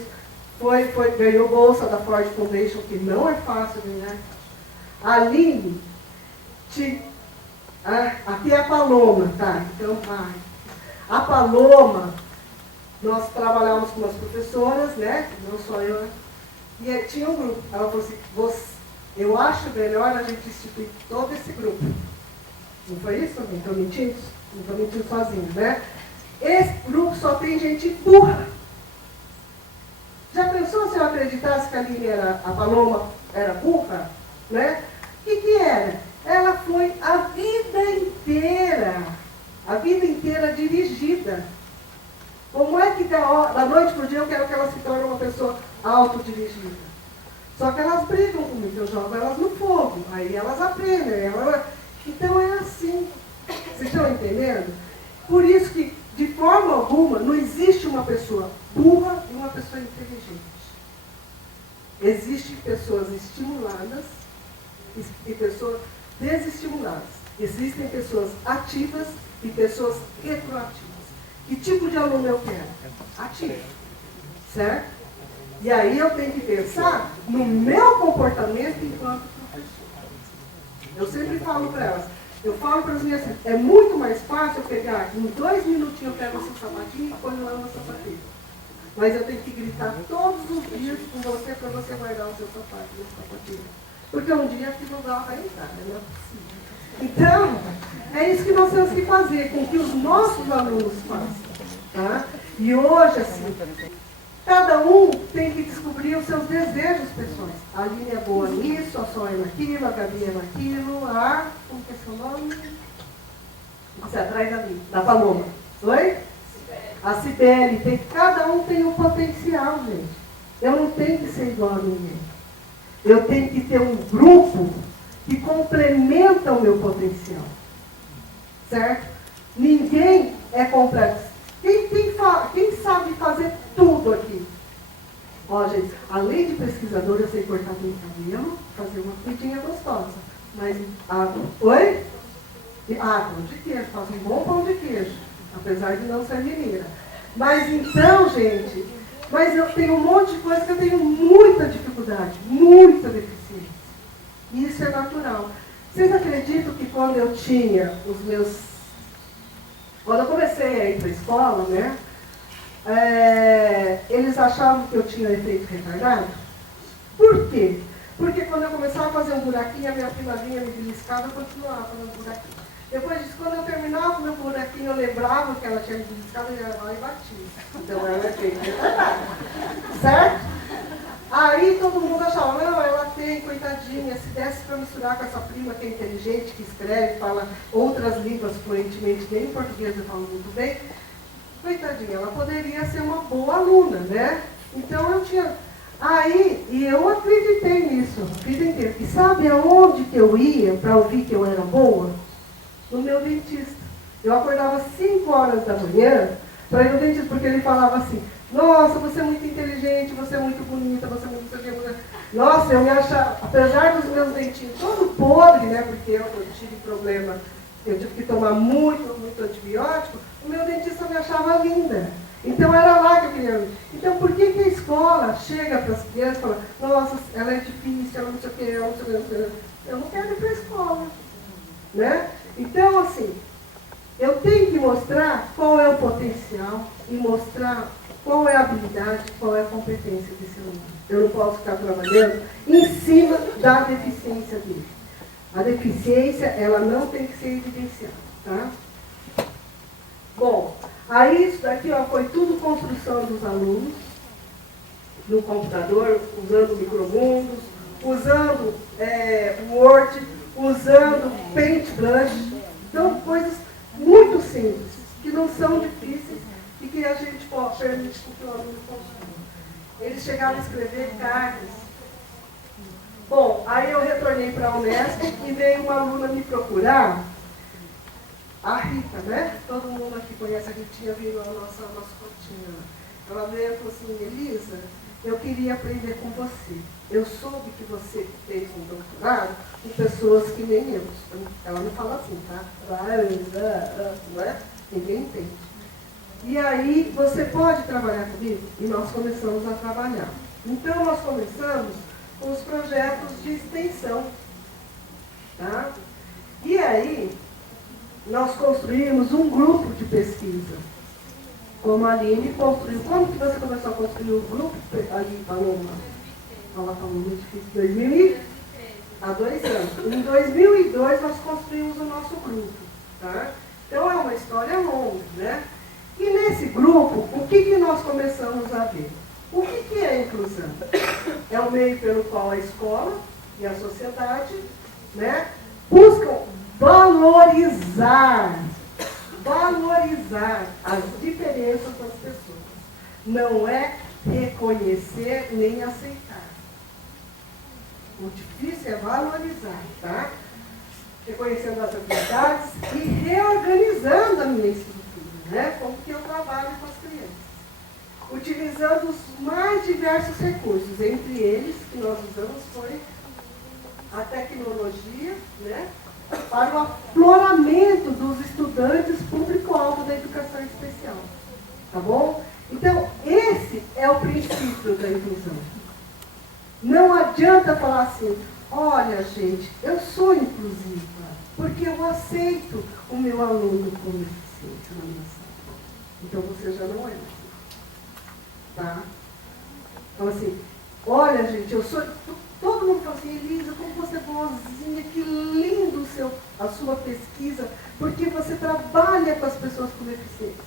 Ganhou bolsa da Ford Foundation, que não é fácil ganhar. A Aline, aqui é a Paloma, tá? Então, a Paloma, nós trabalhávamos com umas professoras, né? Não só eu. E tinha um grupo. Ela falou assim, eu acho melhor a gente instituir todo esse grupo. Não foi isso? Não estou mentindo? Não estou mentindo sozinho, né? Esse grupo só tem gente burra. Já pensou se eu acreditasse que a Paloma era burra? Né? O que era? Ela foi a vida inteira dirigida. Como é que da noite para o dia eu quero que ela se torne uma pessoa autodirigida? Só que elas brigam comigo, eu jogo elas no fogo, aí elas aprendem. Então é assim. Vocês estão entendendo? Por isso que, de forma alguma, não existe uma pessoa burra e uma pessoa inteligente. Existem pessoas estimuladas e pessoas desestimuladas. Existem pessoas ativas e pessoas retroativas. Que tipo de aluno eu quero? Ativo. Certo? E aí eu tenho que pensar no meu comportamento enquanto professor. Eu sempre falo para elas, eu falo para as minhas filhas, é muito mais fácil eu pegar, em 2 minutinhos eu pego o seu sapatinho e põe lá no sapatinho. Mas eu tenho que gritar todos os dias com você para você guardar o seu sapato no sapatinho. Porque um dia aquilo vai entrar, não é possível. Então, é isso que nós temos que fazer, com que os nossos alunos façam. Tá? E hoje, assim, cada um tem que descobrir os seus desejos pessoais. A Aline é boa nisso, a Sol é naquilo, a Gabi é naquilo, como que é seu nome? Você é atrás da Paloma. Oi? A Cibele. Cada um tem um potencial, gente. Eu não tenho que ser igual a ninguém. Eu tenho que ter um grupo que complementa o meu potencial. Certo? Ninguém é completo. Quem sabe fazer tudo aqui? Ó, gente, além de pesquisador, eu sei cortar meu cabelo, fazer uma comidinha gostosa. Mas, oi? Pão de queijo, faço um bom pão de queijo. Apesar de não ser mineira. Mas então, gente, eu tenho um monte de coisa que eu tenho muita dificuldade, muita deficiência. E isso é natural. Vocês acreditam que quando eu tinha quando eu comecei a ir para a escola, né? Eles achavam que eu tinha efeito retardado? Por quê? Porque quando eu começava a fazer um buraquinho, a minha prima vinha me beliscava e eu continuava fazendo buraquinho. Depois disso, quando eu terminava o meu buraquinho, eu lembrava que ela tinha me beliscado e eu ia lá e batia. Então ela é feita retardada. Certo? Aí todo mundo achava, não, ela tem, coitadinha, se desse para misturar com essa prima que é inteligente, que escreve, fala outras línguas fluentemente, nem em português eu falo muito bem, coitadinha, ela poderia ser uma boa aluna, né? Então eu tinha... e eu acreditei nisso a vida inteira. E sabe aonde que eu ia para ouvir que eu era boa? No meu dentista. Eu acordava 5 horas da manhã para ir no dentista, porque ele falava assim, nossa, você é muito inteligente, você é muito bonita, você é muito... Nossa, eu me achava, apesar dos meus dentinhos todo podre, né, porque eu tive problema, eu tive que tomar muito antibiótico, o meu dentista me achava linda. Então era lá que eu queria ir. Então por que a escola chega para as crianças e fala, nossa, ela é difícil, ela não sei o que, ela não sei o que, eu não quero ir para a escola. Né? Então, assim, eu tenho que mostrar qual é o potencial e mostrar qual é a habilidade, qual é a competência desse aluno. Eu não posso ficar trabalhando em cima da deficiência dele. A deficiência, ela não tem que ser evidenciada, tá? Bom, aí isso daqui, ó, foi tudo construção dos alunos, no computador, usando micromundos, usando Word, usando Paintbrush. Então, coisas muito simples, que não são difíceis e que a gente permite que o aluno construa. Eles chegaram a escrever cartas. Bom, aí eu retornei para a Unesp e veio uma aluna me procurar, a Rita, né? Todo mundo aqui conhece a Ritinha, viu a nossa mascotinha. Ela veio e falou assim: Elisa, eu queria aprender com você. Eu soube que você fez um doutorado com pessoas que nem eu. Ela não fala assim, tá? Não é? Ninguém entende. E aí, você pode trabalhar comigo? E nós começamos a trabalhar. Então, nós começamos com os projetos de extensão. Tá? E aí, nós construímos um grupo de pesquisa. Como a Aline construiu. Quando que você começou a construir o grupo ali, Paloma? Fala, Paloma, difícil. Há 2 anos. Em 2002, nós construímos o nosso grupo. Tá? Então, é uma história longa, né? E nesse grupo, o que nós começamos a ver? O que é a inclusão? É o meio pelo qual a escola e a sociedade, né, buscam valorizar as diferenças das pessoas. Não é reconhecer nem aceitar. O difícil é valorizar, tá? Reconhecendo as habilidades e reorganizando a minha estrutura, né? Como que eu trabalho com as crianças. Utilizando os mais diversos recursos. Entre eles, que nós usamos, foi a tecnologia, né? Para o afloramento dos estudantes público-alvo da educação especial. Tá bom? Então, esse é o princípio da inclusão. Não adianta falar assim: olha, gente, eu sou inclusiva, porque eu aceito o meu aluno com deficiência na minha sala. Então, você já não é. Tá? Então, assim, olha, gente, eu sou... Todo mundo fala assim: Elisa, como você é boazinha, que lindo a sua pesquisa, porque você trabalha com as pessoas com deficiência.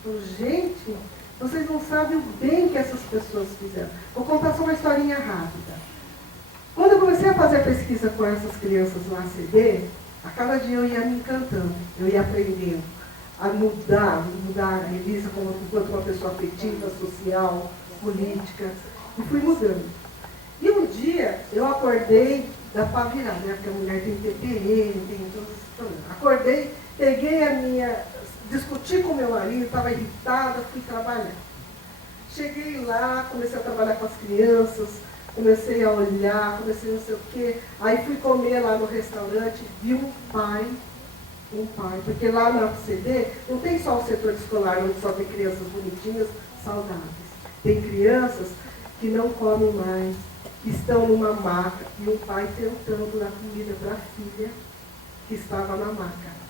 Então, gente, vocês não sabem o bem que essas pessoas fizeram. Vou contar só uma historinha rápida. Quando eu comecei a fazer pesquisa com essas crianças no ACD, a cada dia eu ia me encantando, eu ia aprendendo a mudar a Elisa enquanto uma pessoa afetiva, social, política, e fui mudando. E um dia eu acordei, dá para virar, né? Porque a mulher tem TPM, tem todos esses problemas. Acordei, peguei discuti com meu marido, estava irritada, fui trabalhar. Cheguei lá, comecei a trabalhar com as crianças, comecei a olhar, comecei não sei o quê. Aí fui comer lá no restaurante, vi um pai, porque lá na CD não tem só o setor escolar, onde só tem crianças bonitinhas, saudáveis. Tem crianças que não comem mais, que estão numa maca, e o pai tentando dar comida para a filha que estava na maca.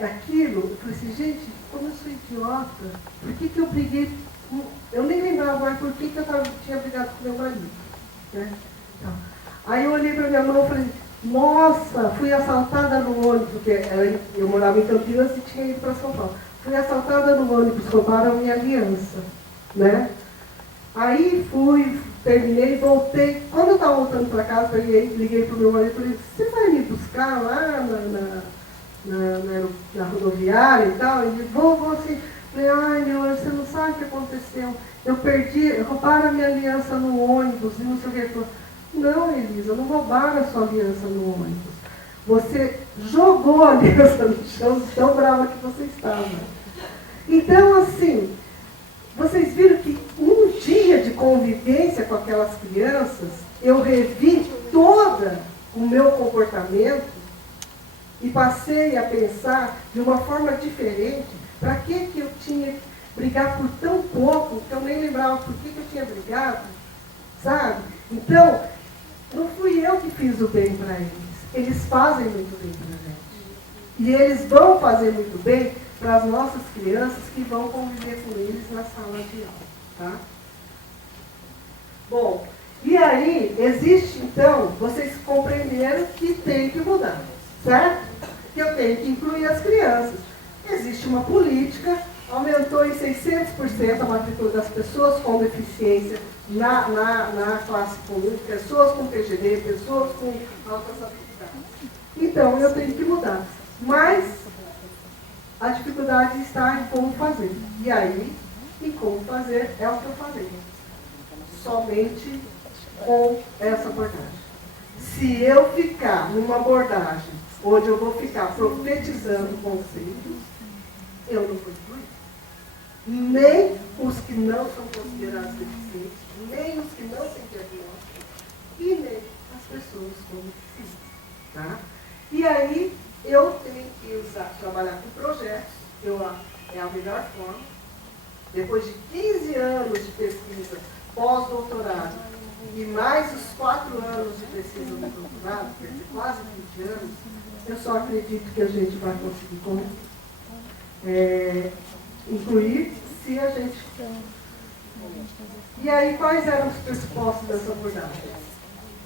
Aquilo, eu falei assim: gente, como eu sou idiota, por que eu briguei? Eu nem lembrava mais por que eu tinha brigado com meu marido. Né? Então, aí eu olhei para minha mão e falei: nossa, fui assaltada no ônibus, porque eu morava em Campinas e tinha ido para São Paulo. Fui assaltada no ônibus, roubaram a minha aliança. Né? Aí terminei, voltei. Quando eu estava voltando para casa, liguei para o meu marido e falei: você vai me buscar lá na rodoviária e tal? Ele vou assim. Falei: ai, meu, você não sabe o que aconteceu. Roubaram a minha aliança no ônibus e não sei o que. Falei: não, Elisa, não roubaram a sua aliança no ônibus. Você jogou a aliança no chão, tão brava que você estava. Então, assim, vocês viram que um dia de convivência com aquelas crianças, eu revi todo o meu comportamento e passei a pensar de uma forma diferente. Para que eu tinha que brigar por tão pouco, que eu nem lembrava por que eu tinha brigado, sabe? Então, não fui eu que fiz o bem para eles. Eles fazem muito bem para a gente. E eles vão fazer muito bem para as nossas crianças que vão conviver com eles na sala de aula. Tá? Bom, e aí, existe então, vocês compreenderam que tem que mudar, certo? Que eu tenho que incluir as crianças. Existe uma política, aumentou em 600% a matrícula das pessoas com deficiência. classe comum, pessoas com PGD, pessoas com altas habilidades. Então, eu tenho que mudar. Mas a dificuldade está em como fazer. E aí, em como fazer é o que eu falei. Somente com essa abordagem. Se eu ficar numa abordagem onde eu vou ficar profetizando conceitos, eu não vou incluir. Nem os que não são considerados deficientes, nem os que não têm diagnóstico, e nem as pessoas com deficiência. Tá? E aí, eu tenho que trabalhar com projetos, é a melhor forma. Depois de 15 anos de pesquisa pós-doutorado, e mais os 4 anos de pesquisa do doutorado, quer dizer, quase 20 anos, eu só acredito que a gente vai conseguir incluir se a gente... E aí, quais eram os pressupostos dessa abordagem?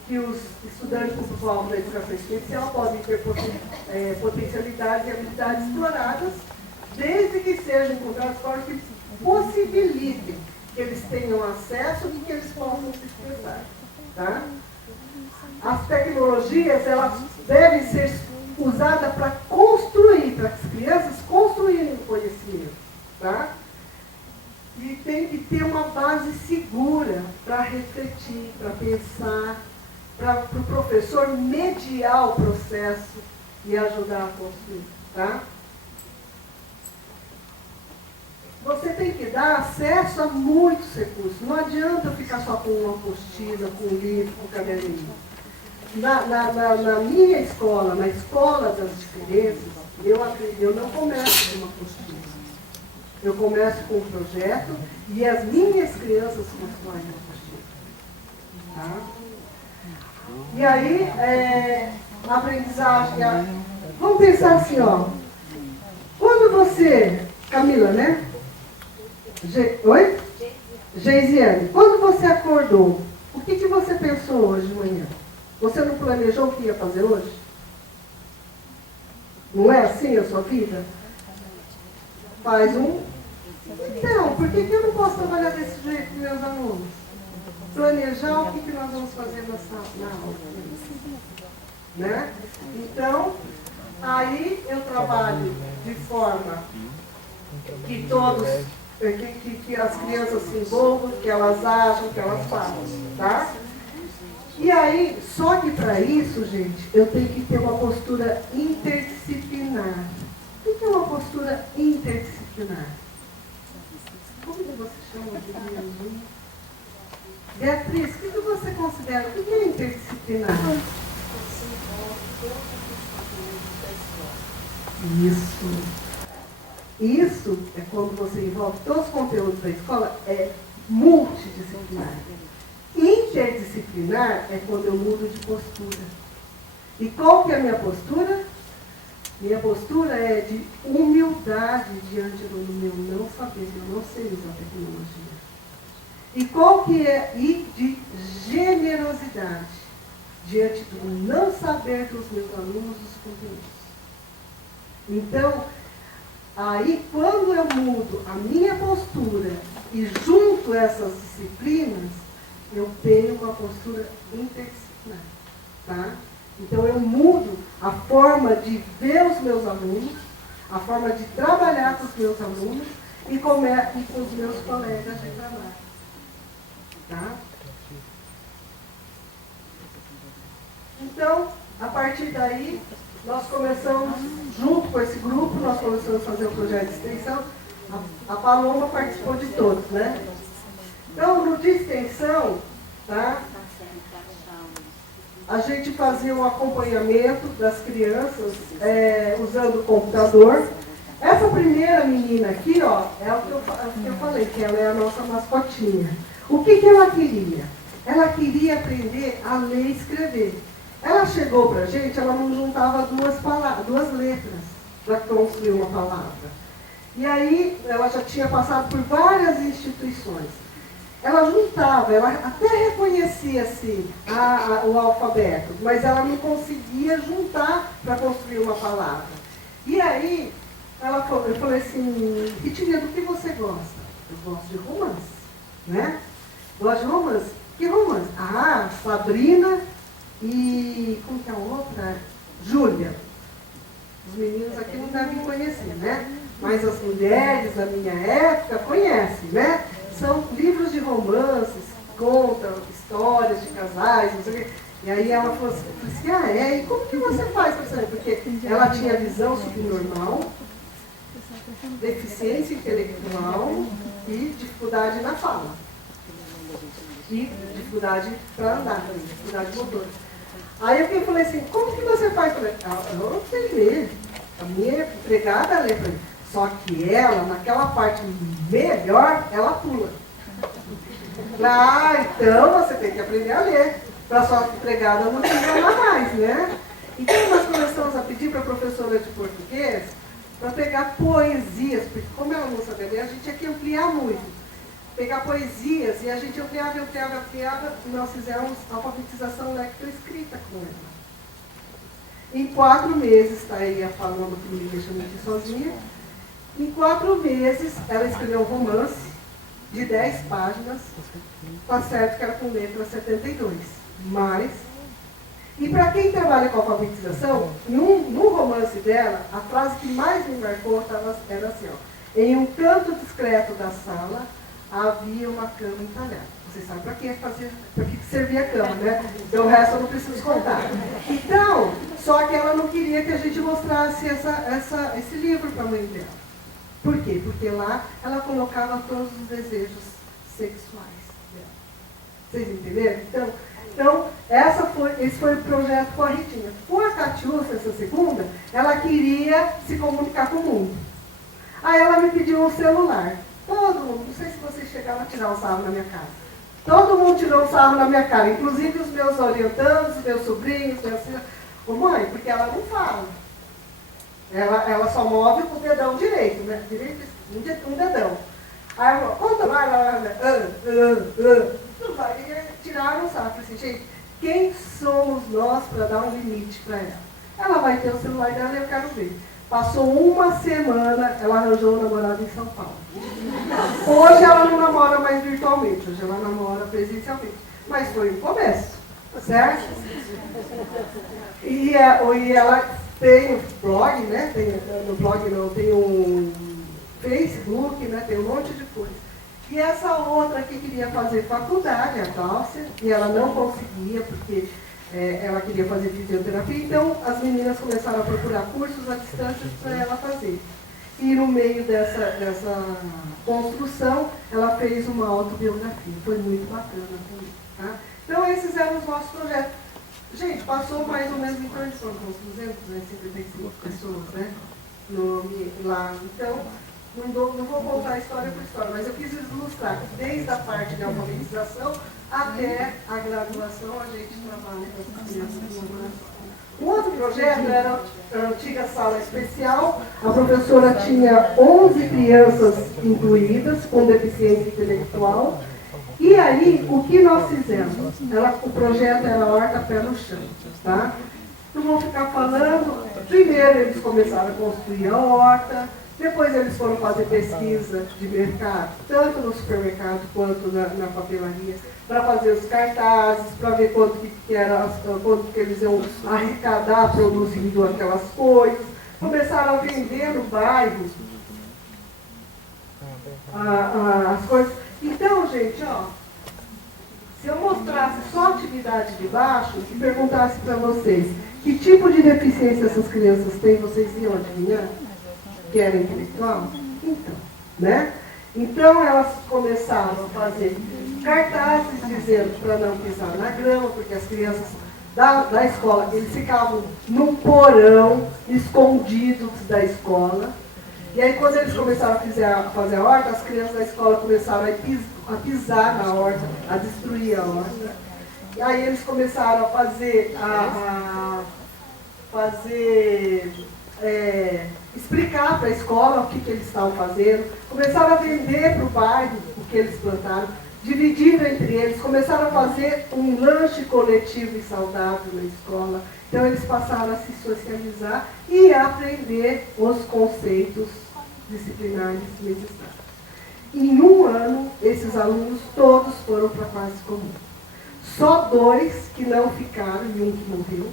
Que os estudantes com público-alvo da educação especial podem ter potencialidades e habilidades exploradas, desde que sejam encontradas formas que possibilitem que eles tenham acesso e que eles possam se expressar. Tá? As tecnologias, elas devem ser usadas para construir, para as crianças construírem o conhecimento. Tá? E tem que ter uma base segura para refletir, para pensar, para o professor mediar o processo e ajudar a construir. Tá? Você tem que dar acesso a muitos recursos. Não adianta ficar só com uma apostila, com um livro, com um caderninho. Na minha escola, na escola das diferenças, eu não começo com uma apostila. Eu começo com um projeto e as minhas crianças constroem a apostila. Tá? E aí, a aprendizagem... Vamos pensar assim, ó. Quando você... Camila, né? Oi? Geisiane, quando você acordou, o que você pensou hoje de manhã? Você não planejou o que ia fazer hoje? Não é assim a sua vida? Faz um... Então, por que eu não posso trabalhar desse jeito com meus alunos? Planejar o que nós vamos fazer na aula. Né? Então, aí eu trabalho de forma que todos... Que as crianças se envolvam, que elas acham, que elas façam, tá? E aí, só que para isso, gente, eu tenho que ter uma postura interdisciplinar. O que é uma postura interdisciplinar? Como que você chama aqui? Beatriz, o que você considera? O que é interdisciplinar? Isso é quando você envolve todos os conteúdos da escola, é multidisciplinar. Interdisciplinar é quando eu mudo de postura. E qual que é a minha postura? Minha postura é de humildade diante do meu não saber, eu não sei usar tecnologia. E qual que é? E de generosidade diante do não saber dos meus alunos os conteúdos. Então, aí, quando eu mudo a minha postura e junto essas disciplinas, eu tenho uma postura interdisciplinar. Tá? Então, eu mudo a forma de ver os meus alunos, a forma de trabalhar com os meus alunos e com os meus colegas de trabalho. Tá? Então, a partir daí, nós começamos, junto com esse grupo, nós começamos a fazer o projeto de extensão. A Paloma participou de todos, né? Então, no de extensão, tá? A gente fazia um acompanhamento das crianças usando o computador. Essa primeira menina aqui, ó, é o que eu falei, que ela é a nossa mascotinha. O que ela queria? Ela queria aprender a ler e escrever. Ela chegou para a gente, ela não juntava duas letras para construir uma palavra. E aí, ela já tinha passado por várias instituições. Ela juntava, ela até reconhecia assim, o alfabeto, mas ela não conseguia juntar para construir uma palavra. E aí, eu falei assim, Ritinha, do que você gosta? Eu gosto de romance, né? Gosto de romance. Que romance? Ah, Sabrina e... como que é a outra? Júlia. Os meninos aqui não devem conhecer, né? Mas as mulheres da minha época conhecem, né? São livros de romances, contam histórias de casais, não sei o quê. E aí ela falou assim, e como que você faz para saber? Porque ela tinha visão subnormal, deficiência intelectual e dificuldade na fala. E dificuldade para andar, dificuldade motora. Aí eu falei assim, como que você faz? Eu falei, eu não sei ler. A minha empregada lê para mim. Só que ela, naquela parte melhor, ela pula. Então você tem que aprender a ler. Para sua empregada não te enganar mais, né? Então nós começamos a pedir para a professora de português para pegar poesias, porque como ela não sabia ler, a gente tinha que ampliar muito. Pegar poesias, e a gente ampliava, e nós fizemos alfabetização lectoescrita com ela. Em 4 meses, está aí a falando que me deixando aqui sozinha, em 4 meses ela escreveu um romance de 10 páginas, tá certo que era com letra 72, mas... E para quem trabalha com alfabetização, no romance dela, a frase que mais me marcou era assim, ó, em um canto discreto da sala, havia uma cama entalhada. Vocês sabem para que servia a cama, né? Então o resto eu não preciso contar. Então, só que ela não queria que a gente mostrasse esse livro para a mãe dela. Por quê? Porque lá ela colocava todos os desejos sexuais dela. Vocês entenderam? Então esse foi o projeto com a Ritinha. Com a Catiúcia, essa segunda, ela queria se comunicar com o mundo. Aí ela me pediu um celular. Todo mundo, não sei se vocês chegaram a tirar um sarro na minha cara. Todo mundo tirou um sarro na minha cara, inclusive os meus orientandos, meus sobrinhos, meus filhos. Ô mãe, porque ela não fala. Ela só move o dedão direito, né? Direito, um dedão. Aí eu falo, conta lá, tiraram o sarro. Eu falei assim, gente, quem somos nós para dar um limite para ela? Ela vai ter o celular dela e eu quero ver. Passou uma semana, ela arranjou um namorado em São Paulo. Hoje ela não namora mais virtualmente, hoje ela namora presencialmente. Mas foi um começo, certo? E ela tem um blog, né? No blog não, tem um Facebook, né? Tem um monte de coisa. E essa outra que queria fazer faculdade, a Cláudia, e ela não conseguia, porque ela queria fazer fisioterapia, então as meninas começaram a procurar cursos à distância para ela fazer. E no meio dessa construção, ela fez uma autobiografia. Foi muito bacana também. Tá? Então esses eram os nossos projetos. Gente, passou mais ou menos em torno de uns 255 pessoas, né? Lá. Então, não vou contar história por história, mas eu quis ilustrar que desde a parte de alfabetização até a graduação a gente trabalha com as crianças do laboratório. Um outro projeto era a antiga sala especial. A professora tinha 11 crianças incluídas com deficiência intelectual. E aí, o que nós fizemos? O projeto era Horta Pé no Chão. Tá? Não vou ficar falando. Primeiro eles começaram a construir a horta. Depois eles foram fazer pesquisa de mercado, tanto no supermercado quanto na papelaria, para fazer os cartazes, para ver quanto que eles iam arrecadar produzindo aquelas coisas. Começaram a vender no bairro as coisas. Então, gente, se eu mostrasse só a atividade de baixo e perguntasse para vocês que tipo de deficiência essas crianças têm, vocês iam adivinhar? Que era intelectual? Então, né? Então elas começaram a fazer cartazes dizendo para não pisar na grama, porque as crianças da escola, eles ficavam num porão, escondidos da escola. E aí quando eles começaram a fazer a horta, as crianças da escola começaram a pisar na horta, a destruir a horta. E aí eles começaram a fazer explicar para a escola o que eles estavam fazendo, começaram a vender para o bairro o que eles plantaram, dividiram entre eles, começaram a fazer um lanche coletivo e saudável na escola. Então eles passaram a se socializar e a aprender os conceitos disciplinares necessários. Em um ano, esses alunos todos foram para a classe comum. Só 2 que não ficaram e um que morreu.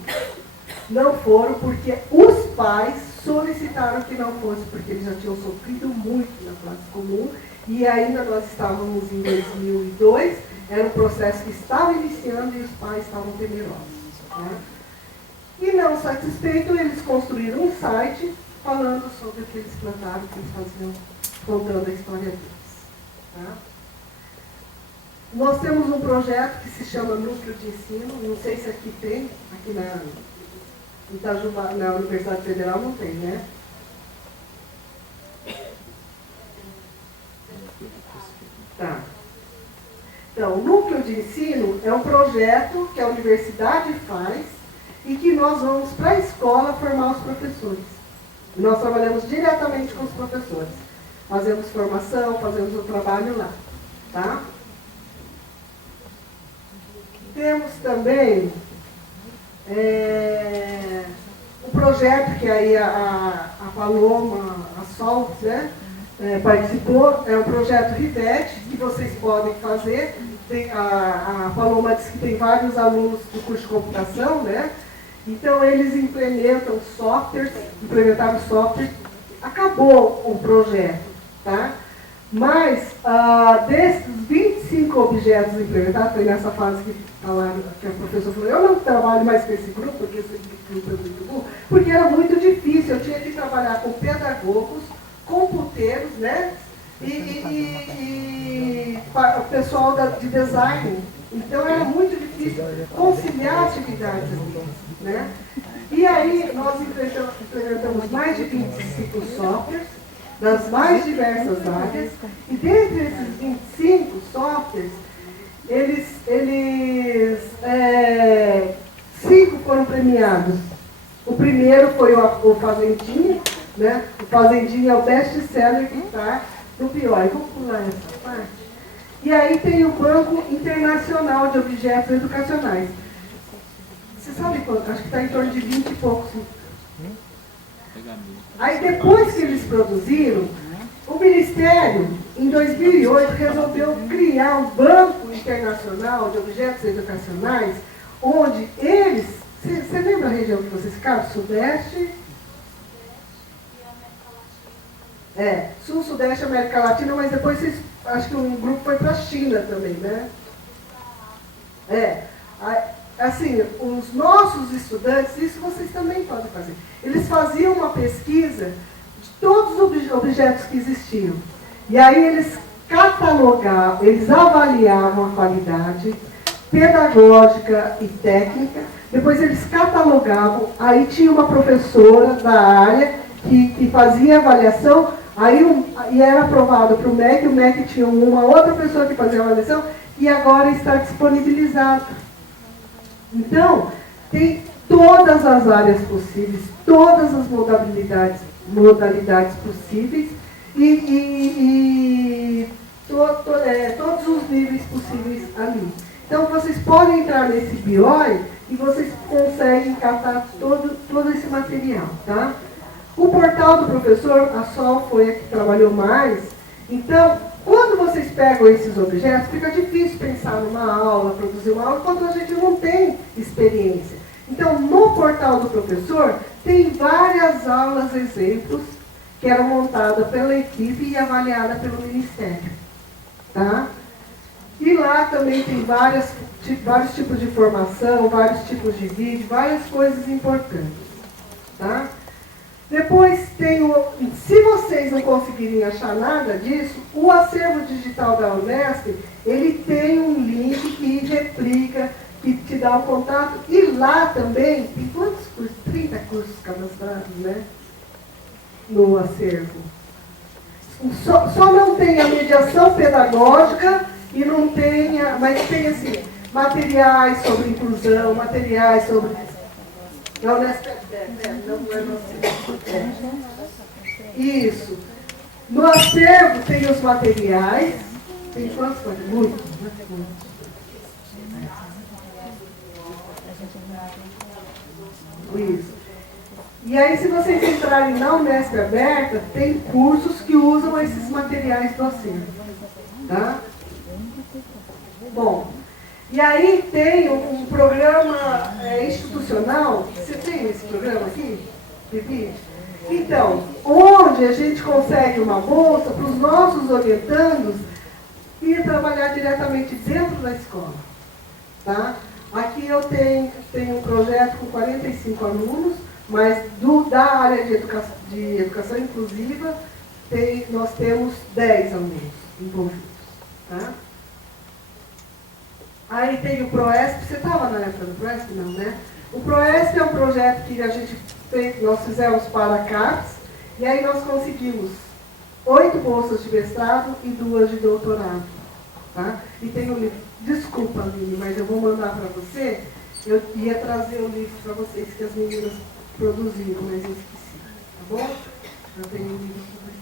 Não foram porque os pais solicitaram que não fosse, porque eles já tinham sofrido muito na classe comum, e ainda nós estávamos em 2002, era um processo que estava iniciando e os pais estavam temerosos. Né? E não satisfeito, eles construíram um site falando sobre o que eles plantaram, o que eles faziam, contando a história deles. Tá? Nós temos um projeto que se chama Núcleo de Ensino, não sei se aqui tem, aqui em Itajubá, na Universidade Federal não tem, né? Tá. Então, o Núcleo de Ensino é um projeto que a universidade faz e que nós vamos para a escola formar os professores. Nós trabalhamos diretamente com os professores. Fazemos formação, fazemos o trabalho lá. Tá? Temos também o projeto que aí a Paloma, a Sol, né, participou, é o projeto Rivete, que vocês podem fazer. A Paloma disse que tem vários alunos do curso de computação, né? Então eles implementaram softwares, acabou o projeto, tá? Mas desses 25 objetos implementados, foi nessa fase que a professora falou, eu não trabalho mais com esse grupo, porque esse grupo é muito bom, porque era muito difícil, eu tinha que trabalhar com pedagogos, computeiros, né? E o pessoal de design. Então era muito difícil conciliar atividades, né? E aí nós implementamos mais de 25 softwares das mais diversas áreas, e dentre esses 25 softwares, 5 foram premiados. O primeiro foi o Fazendinha, né? O Fazendinha é o best-seller que está no pior. Vamos pular essa parte. E aí tem o Banco Internacional de Objetos Educacionais. Você sabe quanto? Acho que está em torno de 20 e poucos. Aí depois que eles produziram, o Ministério, em 2008, resolveu criar um Banco Internacional de Objetos Educacionais, onde eles... Você lembra a região que vocês ficaram? Sudeste? Sul, Sudeste, América Latina, mas depois acho que um grupo foi para a China também, né? Assim, os nossos estudantes, isso vocês também podem fazer. Eles faziam uma pesquisa de todos os objetos que existiam. E aí eles catalogavam, eles avaliavam a qualidade pedagógica e técnica. Depois eles catalogavam, aí tinha uma professora da área que fazia avaliação, e era aprovado para o MEC tinha uma outra pessoa que fazia a avaliação, e agora está disponibilizado. Então, tem todas as áreas possíveis, todas as modalidades possíveis, todos os níveis possíveis ali. Então, vocês podem entrar nesse BIOI e vocês conseguem catar todo esse material, tá? O portal do professor, a Sol foi a que trabalhou mais. Então, quando vocês pegam esses objetos, fica difícil pensar numa aula, produzir uma aula, quando a gente não tem experiência. Então, no portal do professor, tem várias aulas, exemplos, que eram montadas pela equipe e avaliadas pelo Ministério. Tá? E lá também tem vários tipos de formação, vários tipos de vídeo, várias coisas importantes. Tá? Depois tem se vocês não conseguirem achar nada disso, o acervo digital da Unesp, ele tem um link que replica, que te dá o contato, e lá também, tem quantos cursos? 30 cursos cadastrados, né? No acervo. Só não tem a mediação pedagógica e não tem, mas tem assim, materiais sobre inclusão, materiais sobre... Não, não é no acervo. Isso. No acervo tem os materiais. Tem quantos materiais? Muitos. Isso. E aí, se vocês entrarem na Unesp Aberta, tem cursos que usam esses materiais do acervo. Tá? Bom, E aí tem um programa institucional. Você tem esse programa aqui, Bibi? Então, onde a gente consegue uma bolsa para os nossos orientandos ir trabalhar diretamente dentro da escola. Tá? Aqui eu tenho um projeto com 45 alunos, mas da área de educação inclusiva, nós temos 10 alunos envolvidos. Tá? Aí tem o PROESP. Você estava na época do PROESP? Não, né? O PROESP é um projeto que nós fizemos para a CAPES, e aí nós conseguimos 8 bolsas de mestrado e 2 de doutorado. Tá? E tem um livro. Desculpa, Aline, mas eu vou mandar para você. Eu ia trazer o livro para vocês que as meninas produziram, mas eu esqueci. Tá bom? Eu tenho um livro publicado.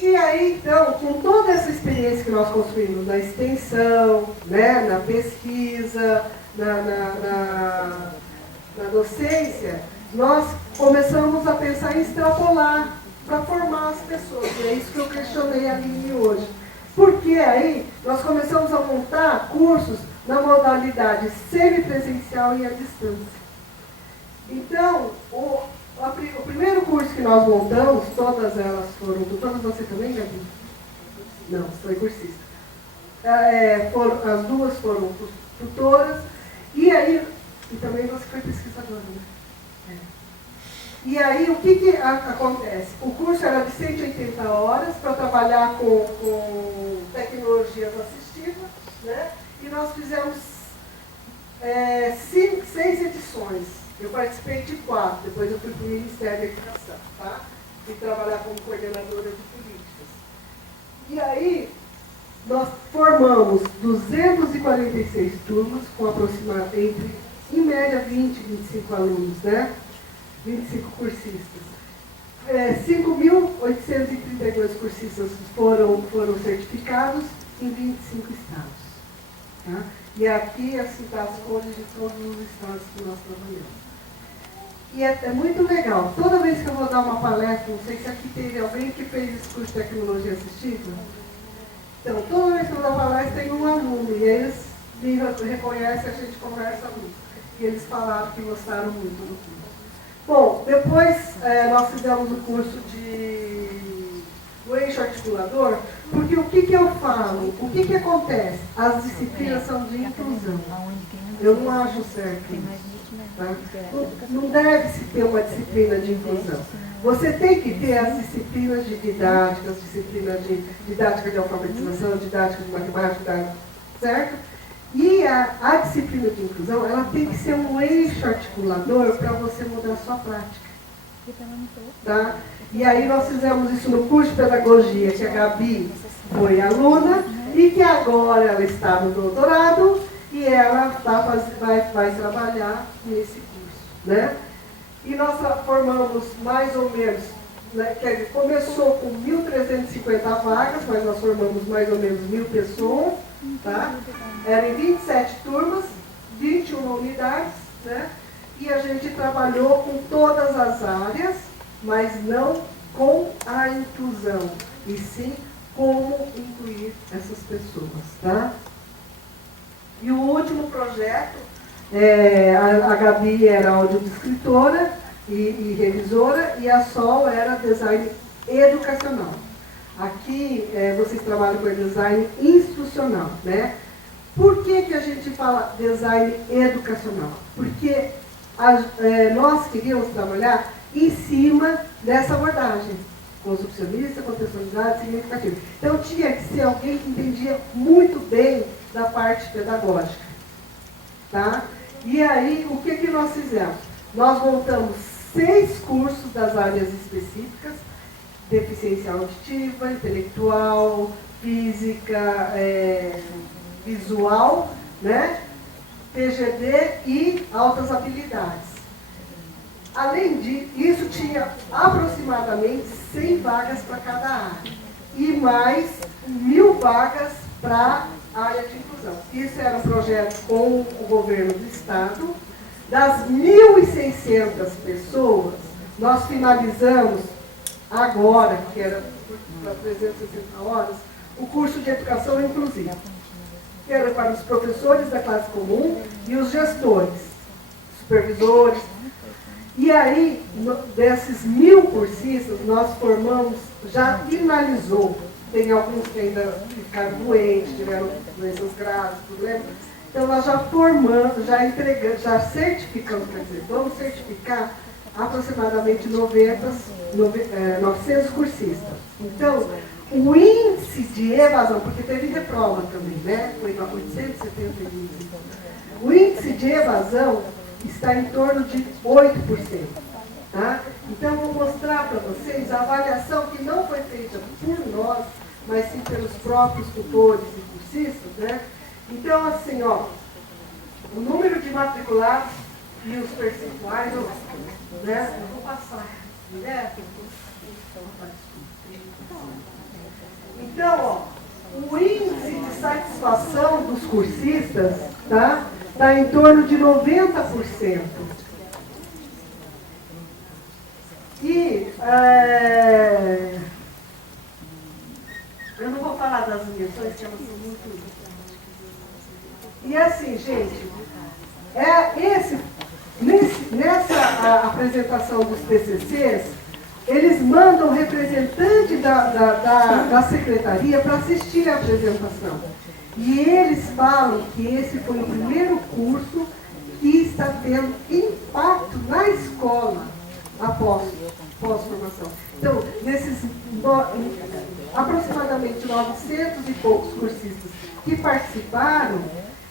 E aí, então, com toda essa experiência que nós construímos na extensão, né, na pesquisa, na docência, nós começamos a pensar em extrapolar para formar as pessoas. E é isso que eu questionei a Aline hoje. Porque aí nós começamos a montar cursos na modalidade semipresencial e à distância. Então, o primeiro curso que nós montamos, todas você também, Gabi? Não, você foi cursista. As duas foram tutoras, e também você foi pesquisadora, né? E aí, o que acontece? O curso era de 180 horas para trabalhar com tecnologias assistivas, né? E nós fizemos 6 edições. Eu participei de 4, depois eu fui para o Ministério da Educação, tá? Fui trabalhar como coordenadora de políticas. E aí, nós formamos 246 turmas, com aproximadamente, em média, 25 alunos, né? 25 cursistas. 5.832 cursistas foram certificados em 25 estados. Tá? E aqui assim está as cores de todos os estados que nós trabalhamos. E é muito legal. Toda vez que eu vou dar uma palestra, não sei se aqui teve alguém que fez esse curso de tecnologia assistiva. Então, toda vez que eu dou uma palestra, tem um aluno, e eles me reconhecem, a gente conversa muito. E eles falaram que gostaram muito do curso. Bom, depois nós fizemos o curso do eixo articulador, porque o que eu falo? O que acontece? As disciplinas são de inclusão. Eu não acho certo isso. Tá? Não deve-se ter uma disciplina de inclusão. Você tem que ter as disciplinas de didática, as disciplinas de didática de alfabetização, didática de matemática, certo? E a disciplina de inclusão, ela tem que ser um eixo articulador para você mudar a sua prática. Tá? E aí nós fizemos isso no curso de pedagogia, que a Gabi foi aluna, e que agora ela está no doutorado, e ela vai trabalhar nesse curso. Né? E nós formamos mais ou menos, né, quer dizer, começou com 1.350 vagas, mas nós formamos mais ou menos 1.000 pessoas. Tá? Eram 27 turmas, 21 unidades, né? E a gente trabalhou com todas as áreas, mas não com a inclusão, e sim como incluir essas pessoas. Tá? E o último projeto, a Gabi era audiodescritora e revisora, e a Sol era design educacional. Aqui vocês trabalham com design institucional, né? Por que a gente fala design educacional? Porque nós queríamos trabalhar em cima dessa abordagem, construcionista, contextualizada, significativa. Então tinha que ser alguém que entendia muito bem da parte pedagógica. Tá? E aí, o que nós fizemos? Nós montamos 6 cursos das áreas específicas: deficiência auditiva, intelectual, física, visual, né? PGD e altas habilidades. Além disso, tinha aproximadamente 100 vagas para cada área e mais 1.000 vagas para a área de inclusão. Isso era um projeto com o governo do estado. Das 1.600 pessoas, nós finalizamos agora, que era para 360 horas, o curso de educação inclusiva. que era para os professores da classe comum e os gestores, supervisores. E aí, desses 1000 cursistas, nós formamos, já finalizou. Tem alguns que ainda ficaram doentes, tiveram doenças graves, problemas. Então, nós já formamos, já entregamos, já certificamos, quer dizer, vamos certificar aproximadamente 900 cursistas. Então, o índice de evasão, porque teve reprova também, né? Foi 870. O índice de evasão está em torno de 8%. Tá? Então, eu vou mostrar para vocês a avaliação que não foi feita por nós, mas sim pelos próprios tutores e cursistas, né? Então, assim, ó, o número de matriculados e os percentuais, né? Eu vou passar direto. Então, ó, o índice de satisfação dos cursistas, tá? Está em torno de 90%. E eu não vou falar das lições, que elas são muito... E assim, gente, nessa apresentação dos TCCs, eles mandam representante da secretaria para assistir a apresentação. E eles falam que esse foi o primeiro curso que está tendo impacto na escola após formação. Então, nesses aproximadamente 900 e poucos cursistas que participaram,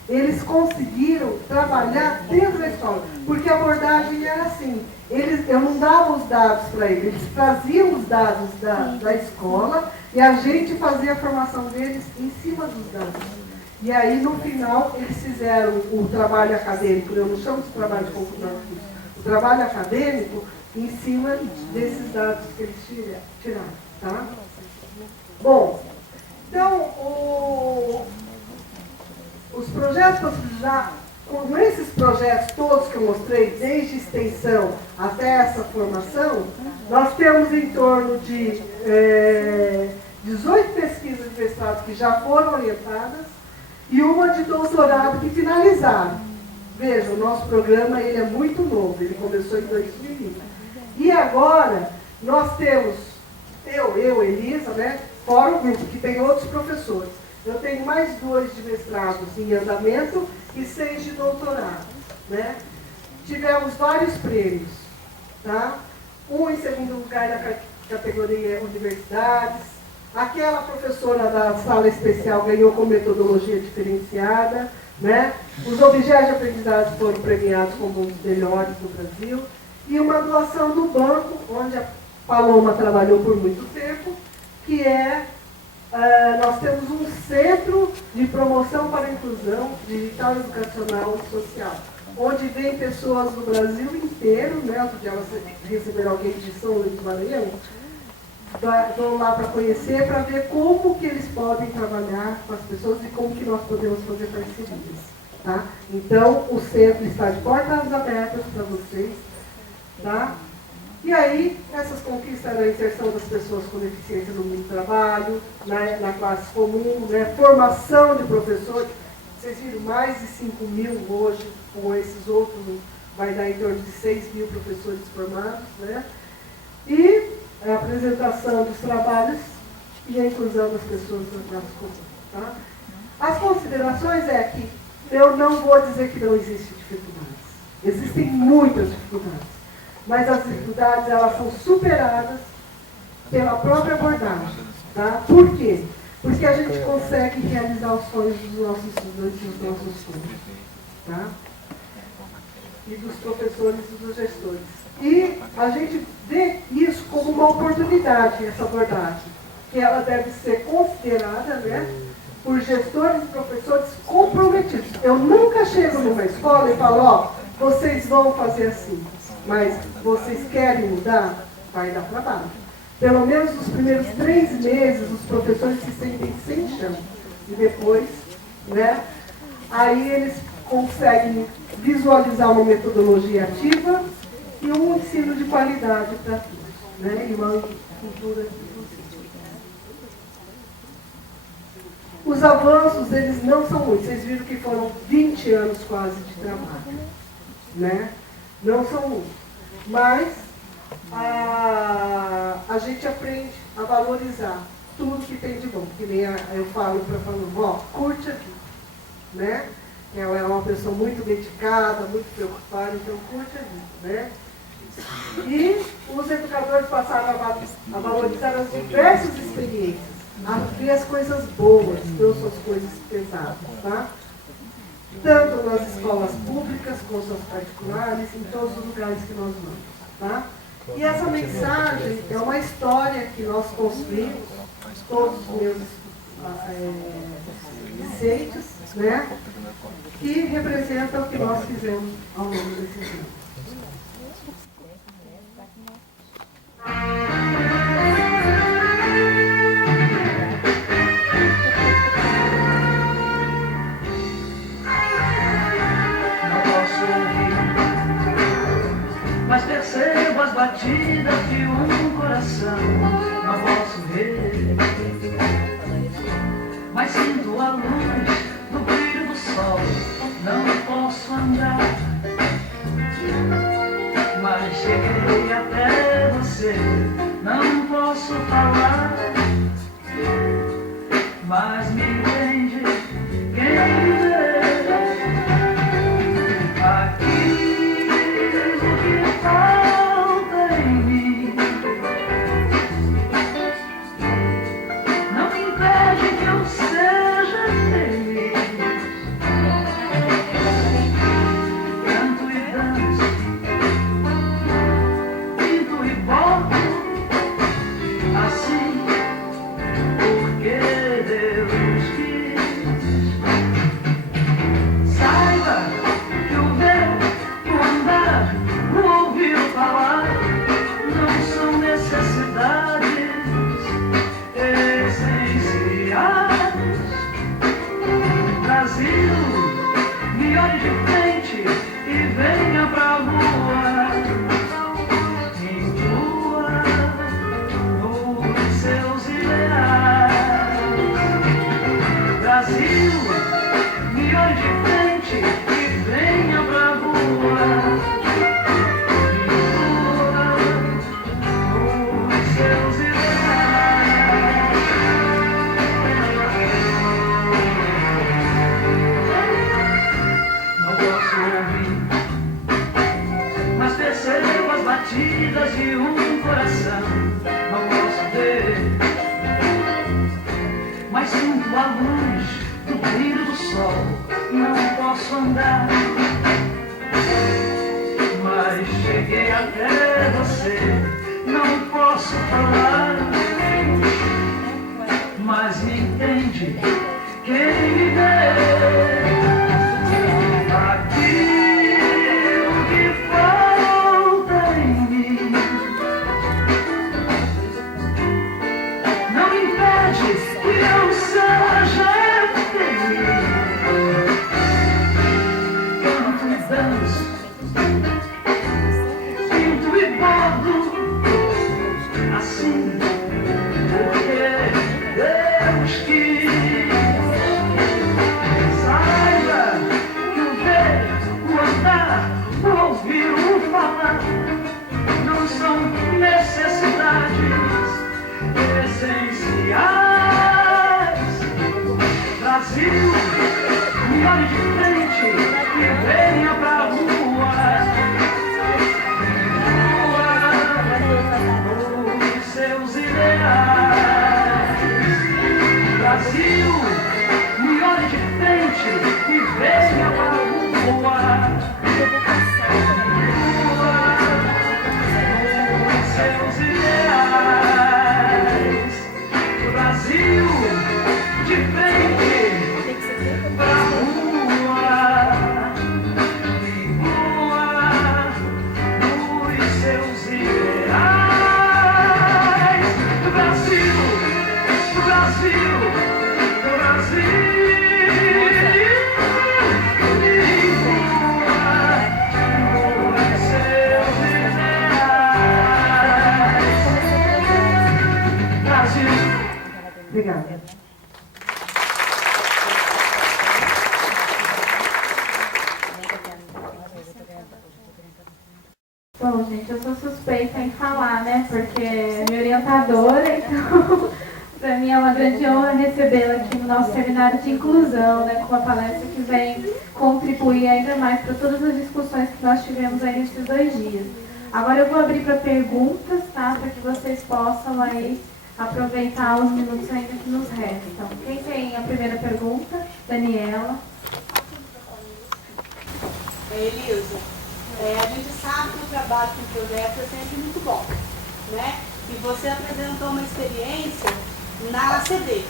eles conseguiram trabalhar dentro da escola, porque a abordagem era assim, eu não dava os dados para eles, eles traziam os dados da escola e a gente fazia a formação deles em cima dos dados. E aí, no final, eles fizeram o trabalho acadêmico, eu não chamo de trabalho de conclusão do curso, o trabalho acadêmico em cima desses dados que eles tiraram, tá? Bom, então, os projetos já, com esses projetos todos que eu mostrei, desde extensão até essa formação, nós temos em torno de 18 pesquisas de mestrado que já foram orientadas e uma de doutorado que finalizaram. Veja, o nosso programa ele é muito novo, ele começou em 2020. E agora, nós temos, eu Elisa, né, fora o grupo, que tem outros professores. Eu tenho mais 2 de mestrados em andamento e 6 de doutorado, né? Tivemos vários prêmios, tá? Um em segundo lugar na categoria universidades. Aquela professora da sala especial ganhou com metodologia diferenciada, né? Os objetos de aprendizagem foram premiados como os melhores do Brasil. E uma doação do banco, onde a Paloma trabalhou por muito tempo, que nós temos um centro de promoção para a inclusão digital, educacional e social, onde vem pessoas do Brasil inteiro, né? Outro dia elas receberam alguém de São Luís do Maranhão, vão lá para conhecer, para ver como que eles podem trabalhar com as pessoas e como que nós podemos fazer parcerias, tá? Então, o centro está de portas abertas para vocês, tá? E aí, essas conquistas da inserção das pessoas com deficiência no mundo do trabalho, na classe comum, né? Formação de professores, vocês viram, mais de 5.000 hoje, com esses outros, vai dar em torno de 6.000 professores formados, né? E a apresentação dos trabalhos e a inclusão das pessoas na classe comum, tá? As considerações é que eu não vou dizer que não existem dificuldades. Existem muitas dificuldades. Mas as dificuldades, elas são superadas pela própria abordagem. Tá? Por quê? Porque a gente consegue realizar os sonhos dos nossos estudantes e dos nossos filhos. Tá? E dos professores e dos gestores. E a gente vê isso como uma oportunidade, essa abordagem. Que ela deve ser considerada, né, por gestores e professores comprometidos. Eu nunca chego numa escola e falo, ó, vocês vão fazer assim. Mas vocês querem mudar? Vai dar trabalho. Pelo menos nos primeiros 3 meses, os professores se sentem sem chão. E depois, né, aí eles conseguem visualizar uma metodologia ativa e um ensino de qualidade para todos, né, e uma cultura inclusiva. Os avanços, eles não são muitos. Vocês viram que foram 20 anos quase de trabalho, né? Não são muitos. Mas a gente aprende a valorizar tudo que tem de bom. Que nem eu falo para ó, curte a vida, né? Ela é uma pessoa muito dedicada, muito preocupada, então curte a vida, né? E os educadores passaram a valorizar as diversas experiências, a ver as coisas boas, não só as coisas pesadas, tá? Tanto nas escolas públicas, quanto nas particulares, em todos os lugares que nós vamos, tá? E essa mensagem é uma história que nós construímos, todos os meus discentes, né? Que representa o que nós fizemos ao longo desses anos. Mas percebo as batidas de um coração. Não posso ver, mas sinto a luz do brilho do sol. Não posso andar, mas cheguei até você. Não posso falar, mas me entende quem me vê. Falta em mim, não me impede que eu seja feliz. Canto e danço, pinto e bordo, assim porque Deus quis. Saiba que o ver, o andar, o ouvir falar não são necessidades essenciais. Brasil, me olhe de frente e venha pra rua. Inclua nos seus ideais. Brasil, me olhe de frente e venha pra rua. Batidas de um coração, não posso ver, mas sinto a luz do brilho do sol. Não posso andar, mas cheguei até você. Não posso falar, mas me entende quem me vê. Assim, porque Deus quis. Bom, gente, eu sou suspeita em falar, né? Porque é minha orientadora, então para mim é uma grande honra recebê-la aqui no nosso seminário de inclusão, né? Com uma palestra que vem contribuir ainda mais para todas as discussões que nós tivemos aí nesses 2 dias. Agora eu vou abrir para perguntas, tá? Para que vocês possam aí aproveitar os minutos ainda que nos restam. Quem tem a primeira pergunta? Daniela. Elisa, a gente sabe que o trabalho com projetos é sempre muito bom, né? E você apresentou uma experiência na ACD.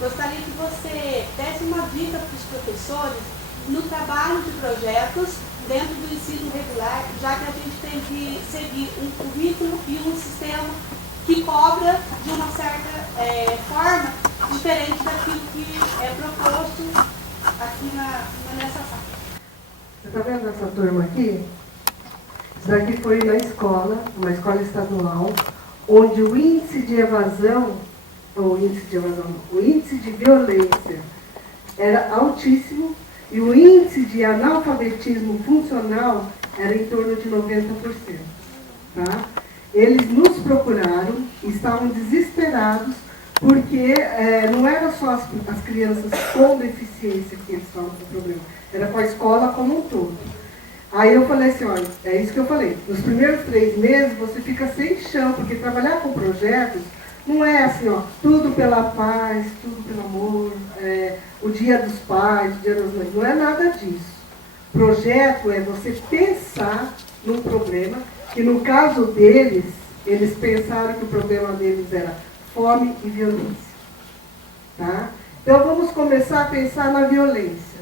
Gostaria que você desse uma dica para os professores no trabalho de projetos dentro do ensino regular, já que a gente tem que seguir um currículo e um sistema que cobra de uma certa forma diferente daquilo que é proposto aqui nessa sala. Você está vendo essa turma aqui? Isso daqui foi na escola, uma escola estadual, onde o índice de evasão, o índice de violência era altíssimo e o índice de analfabetismo funcional era em torno de 90%. Tá? Eles nos procuraram, estavam desesperados, porque não era só as crianças com deficiência que eles estavam com problema, era com a escola como um todo. Aí eu falei assim, olha, é isso que eu falei, nos primeiros 3 meses você fica sem chão, porque trabalhar com projetos não é assim, ó, tudo pela paz, tudo pelo amor, o dia dos pais, o dia das mães, não é nada disso. Projeto é você pensar num problema, que no caso deles, eles pensaram que o problema deles era fome e violência. Tá? Então vamos começar a pensar na violência.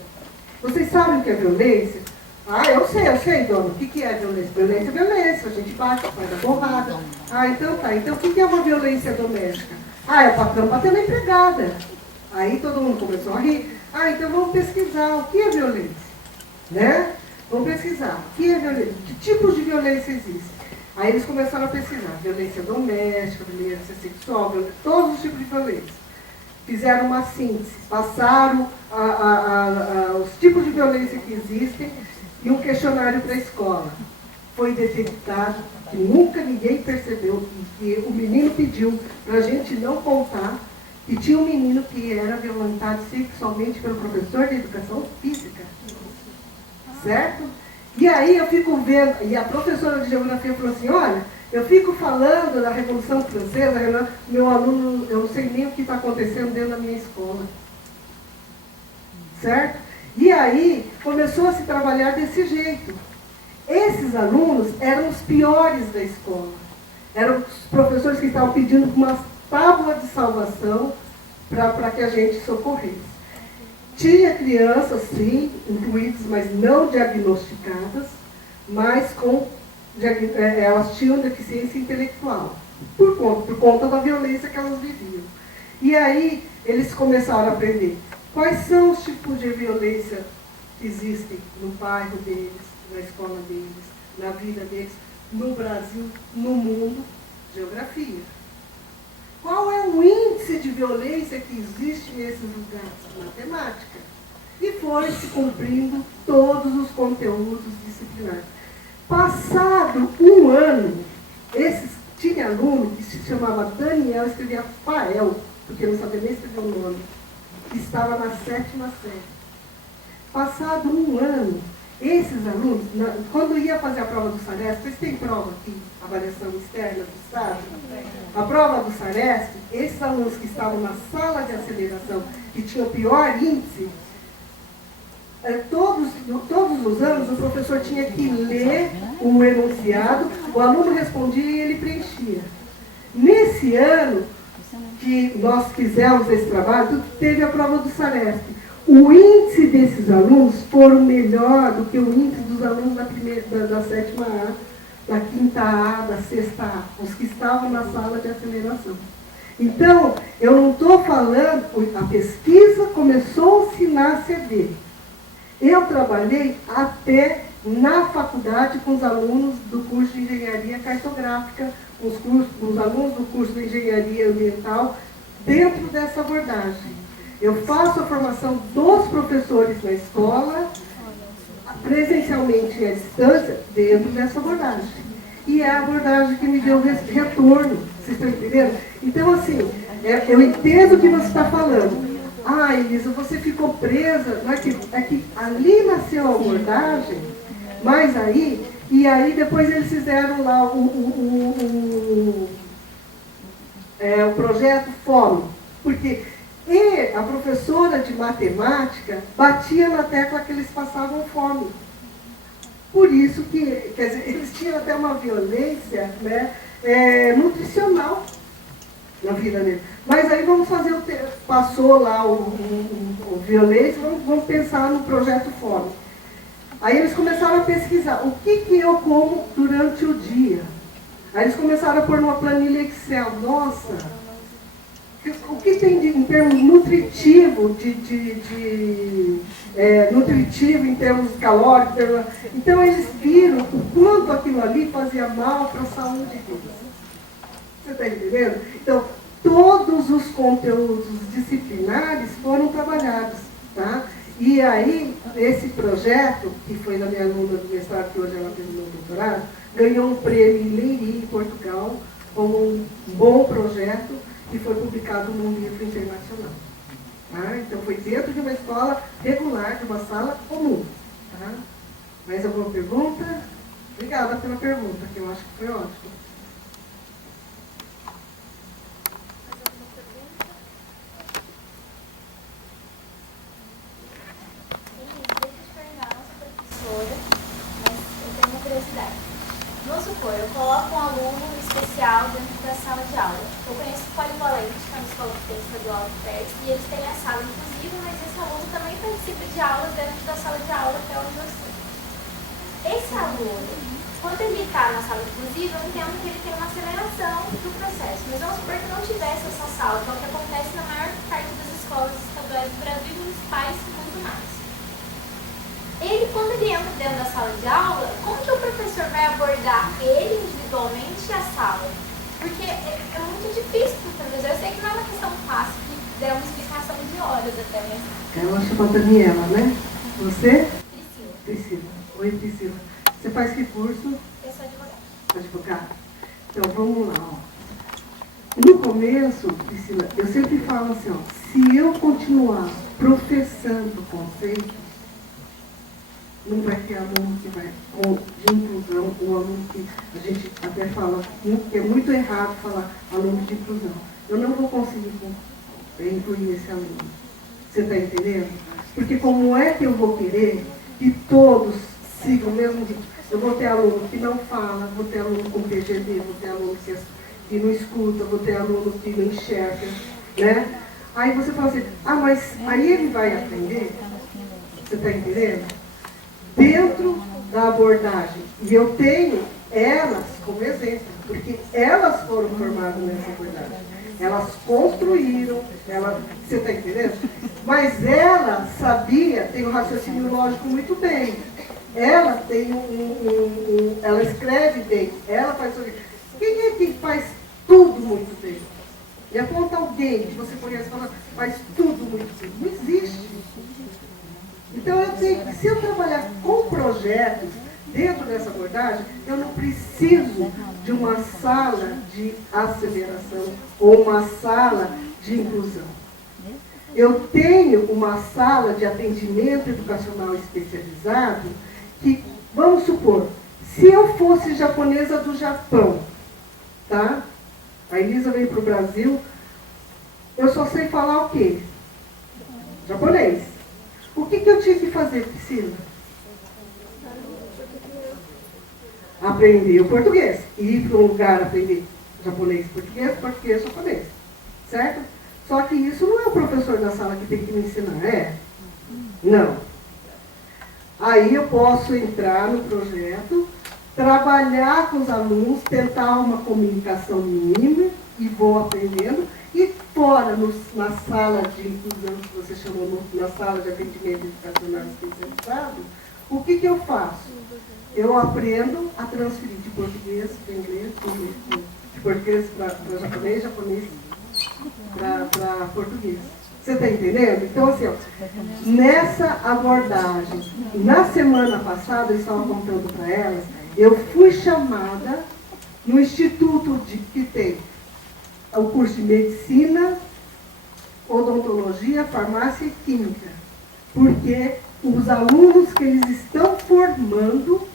Vocês sabem o que é violência? Ah, eu sei, dona. O que é violência? Violência é violência. A gente bate, faz a porrada. Ah, então tá. Então o que é uma violência doméstica? Ah, é o patrão batendo a empregada. Aí todo mundo começou a rir. Ah, então vamos pesquisar o que é violência. Né? Vamos pesquisar. O que é violência? Que tipos de violência existem? Aí eles começaram a pesquisar. Violência doméstica, violência sexual, todos os tipos de violência. Fizeram uma síntese. Passaram os tipos de violência que existem e um questionário para a escola. Foi detectado que nunca ninguém percebeu e que o menino pediu para a gente não contar que tinha um menino que era violentado sexualmente pelo professor de educação física. Certo? E aí eu fico vendo, e a professora de geografia falou assim, olha, eu fico falando da Revolução Francesa, meu aluno, eu não sei nem o que está acontecendo dentro da minha escola. Certo? E aí começou a se trabalhar desse jeito. Esses alunos eram os piores da escola. Eram os professores que estavam pedindo uma tábua de salvação para que a gente socorresse. Tinha crianças, sim, incluídas, mas não diagnosticadas, mas elas tinham deficiência intelectual, por conta da violência que elas viviam. E aí eles começaram a aprender quais são os tipos de violência que existem no bairro deles, na escola deles, na vida deles, no Brasil, no mundo, geografia. Qual é o índice de violência que existe nesses lugares? Matemática. E foi se cumprindo todos os conteúdos disciplinares. Passado um ano, tinha aluno que se chamava Daniel, escrevia Fael, porque não sabia nem escrever o nome, que estava na 7ª série. Passado um ano, esses alunos, quando ia fazer a prova do SARESP, vocês têm prova aqui, avaliação externa do Estado? A prova do SARESP, esses alunos que estavam na sala de aceleração e tinham o pior índice, todos os anos o professor tinha que ler o enunciado, o aluno respondia e ele preenchia. Nesse ano que nós fizemos esse trabalho, teve a prova do SARESP. O índice desses alunos foram melhor do que o índice dos alunos da 7ª A, da 5ª A, da 6ª A, os que estavam na sala de aceleração. Então, eu não estou falando, a pesquisa começou-se na ACD. Eu trabalhei até na faculdade com os alunos do curso de Engenharia Cartográfica, os alunos do curso de Engenharia Ambiental, dentro dessa abordagem. Eu faço a formação dos professores na escola, presencialmente e à distância, dentro dessa abordagem. e é a abordagem que me deu retorno. Vocês estão entendendo? Então, assim, eu entendo o que você está falando. Ah, Elisa, você ficou presa. Não é que ali nasceu a abordagem, mas aí, e aí depois eles fizeram lá o projeto Fórum. Porque a professora de matemática batia na tecla que eles passavam fome. Por isso que, quer dizer, eles tinham até uma violência, né, nutricional na vida deles. Mas aí vamos fazer passou lá o violência, vamos pensar no projeto Fome. Aí eles começaram a pesquisar o que eu como durante o dia. Aí eles começaram a pôr numa planilha Excel. Nossa, o que tem em termos nutritivo, nutritivo em termos calóricos. Então eles viram o quanto aquilo ali fazia mal para a saúde deles. Você está entendendo? Então, todos os conteúdos disciplinares foram trabalhados, tá? E aí, esse projeto, que foi da minha aluna do mestrado, que hoje ela terminou o doutorado, ganhou um prêmio em Leiria, em Portugal, como um bom projeto, que foi publicado num livro internacional. Tá? Então, foi dentro de uma escola regular, de uma sala comum. Tá? Mais alguma pergunta? Obrigada pela pergunta, que eu acho que foi ótimo. Vamos supor, eu coloco um aluno especial dentro da sala de aula. Eu conheço o Polivalente, que é uma escola que tem estadual de perto, e eles têm a sala inclusiva, mas esse aluno também participa de aulas dentro da sala de aula, que é onde eu estou. Esse aluno, quando ele está na sala inclusiva, eu entendo que ele tem uma aceleração do processo. Mas vamos supor que não tivesse essa sala, que é o que acontece na maior parte das escolas estaduais do Brasil e municipais muito mais. Ele, quando ele entra dentro da sala de aula, como que o professor vai abordar ele individualmente e a sala? Porque é muito difícil para o professor. Eu sei que não é uma questão fácil, que der uma explicação de horas até mesmo. Ela chama Daniela, né? Você? Priscila. Priscila. Oi, Priscila. Você faz que curso? Eu sou advogada. Advogado? Então, vamos lá. Ó. No começo, Priscila, eu sempre falo assim, ó, se eu continuar professando conceito, não vai ter aluno que vai de inclusão, ou aluno que a gente até fala, que é muito errado falar aluno de inclusão. Eu não vou conseguir incluir esse aluno. Você está entendendo? Porque como é que eu vou querer que todos sigam o mesmo ritmo? Eu vou ter aluno que não fala, vou ter aluno com PGD, vou ter aluno que não escuta, vou ter aluno que não enxerga, né? Aí você fala assim, mas aí ele vai aprender? Você está entendendo? Dentro da abordagem. E eu tenho elas como exemplo, porque elas foram formadas nessa abordagem. Elas construíram, você está entendendo? Mas ela sabia, tem um raciocínio lógico muito bem. Ela tem ela escreve bem, ela faz tudo. Quem é que faz tudo muito bem? E aponta alguém que você conhece e fala, faz tudo muito bem. Não existe. Então, eu tenho que, se eu trabalhar com projetos dentro dessa abordagem, eu não preciso de uma sala de aceleração ou uma sala de inclusão. Eu tenho uma sala de atendimento educacional especializado que, vamos supor, se eu fosse japonesa do Japão, tá? A Elisa veio para o Brasil, eu só sei falar o quê? Japonês. O que eu tinha que fazer, Priscila? Aprender o português. Ir para um lugar aprender japonês, português, japonês. Certo? Só que isso não é o professor da sala que tem que me ensinar, é? Não. Aí eu posso entrar no projeto, trabalhar com os alunos, tentar uma comunicação mínima e vou aprendendo. E fora, na sala de inclusão, que você chamou, na sala de atendimento educacional especializado, o que eu faço? Eu aprendo a transferir de português para inglês, de português para japonês, japonês para português. Você está entendendo? Então, assim, ó, nessa abordagem, na semana passada, eu estava contando para elas, eu fui chamada no instituto que tem o curso de medicina, odontologia, farmácia e química. Porque os alunos que eles estão formando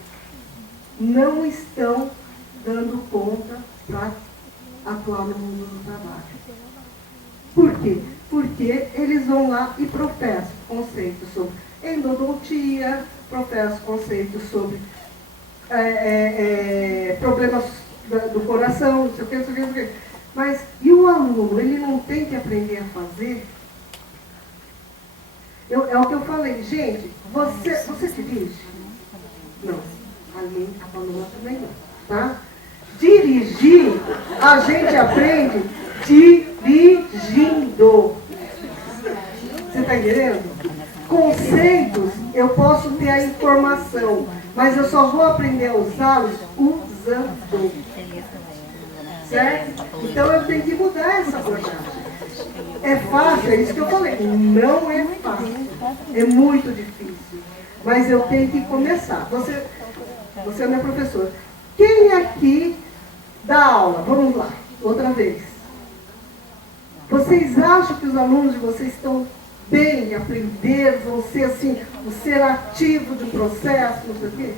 não estão dando conta para atuar no mundo do trabalho. Por quê? Porque eles vão lá e professam conceitos sobre endodontia, professam conceitos sobre problemas do coração, não sei o que, não sei o que, não sei o que. Mas, e o aluno, ele não tem que aprender a fazer? É o que eu falei, gente, você dirige? Não, a Paloma também não, tá? Dirigir, a gente aprende dirigindo. Você está entendendo? Conceitos, eu posso ter a informação, mas eu só vou aprender a usá-los usando. Certo? Então eu tenho que mudar essa abordagem. É fácil, é isso que eu falei. Não é fácil. É muito difícil. Mas eu tenho que começar. Você é meu professor. Quem aqui dá aula? Vamos lá, outra vez. Vocês acham que os alunos de vocês estão bem em aprender, vão ser assim, o ser ativo do processo, não sei o quê?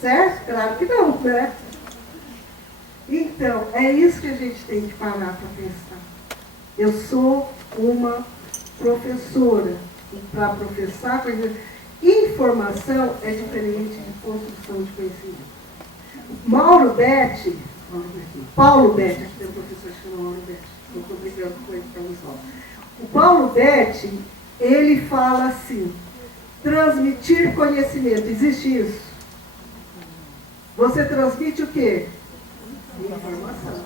Certo? Claro que não, né? Então, é isso que a gente tem que parar para pensar. Eu sou uma professora. E para professar, informação é diferente de construção de conhecimento. Paulo Betti, aqui tem um professor que chama Mauro Betti, eu estou brigando com ele para nos falar. O Paulo Betti, ele fala assim, transmitir conhecimento, existe isso? Você transmite o quê? Informação.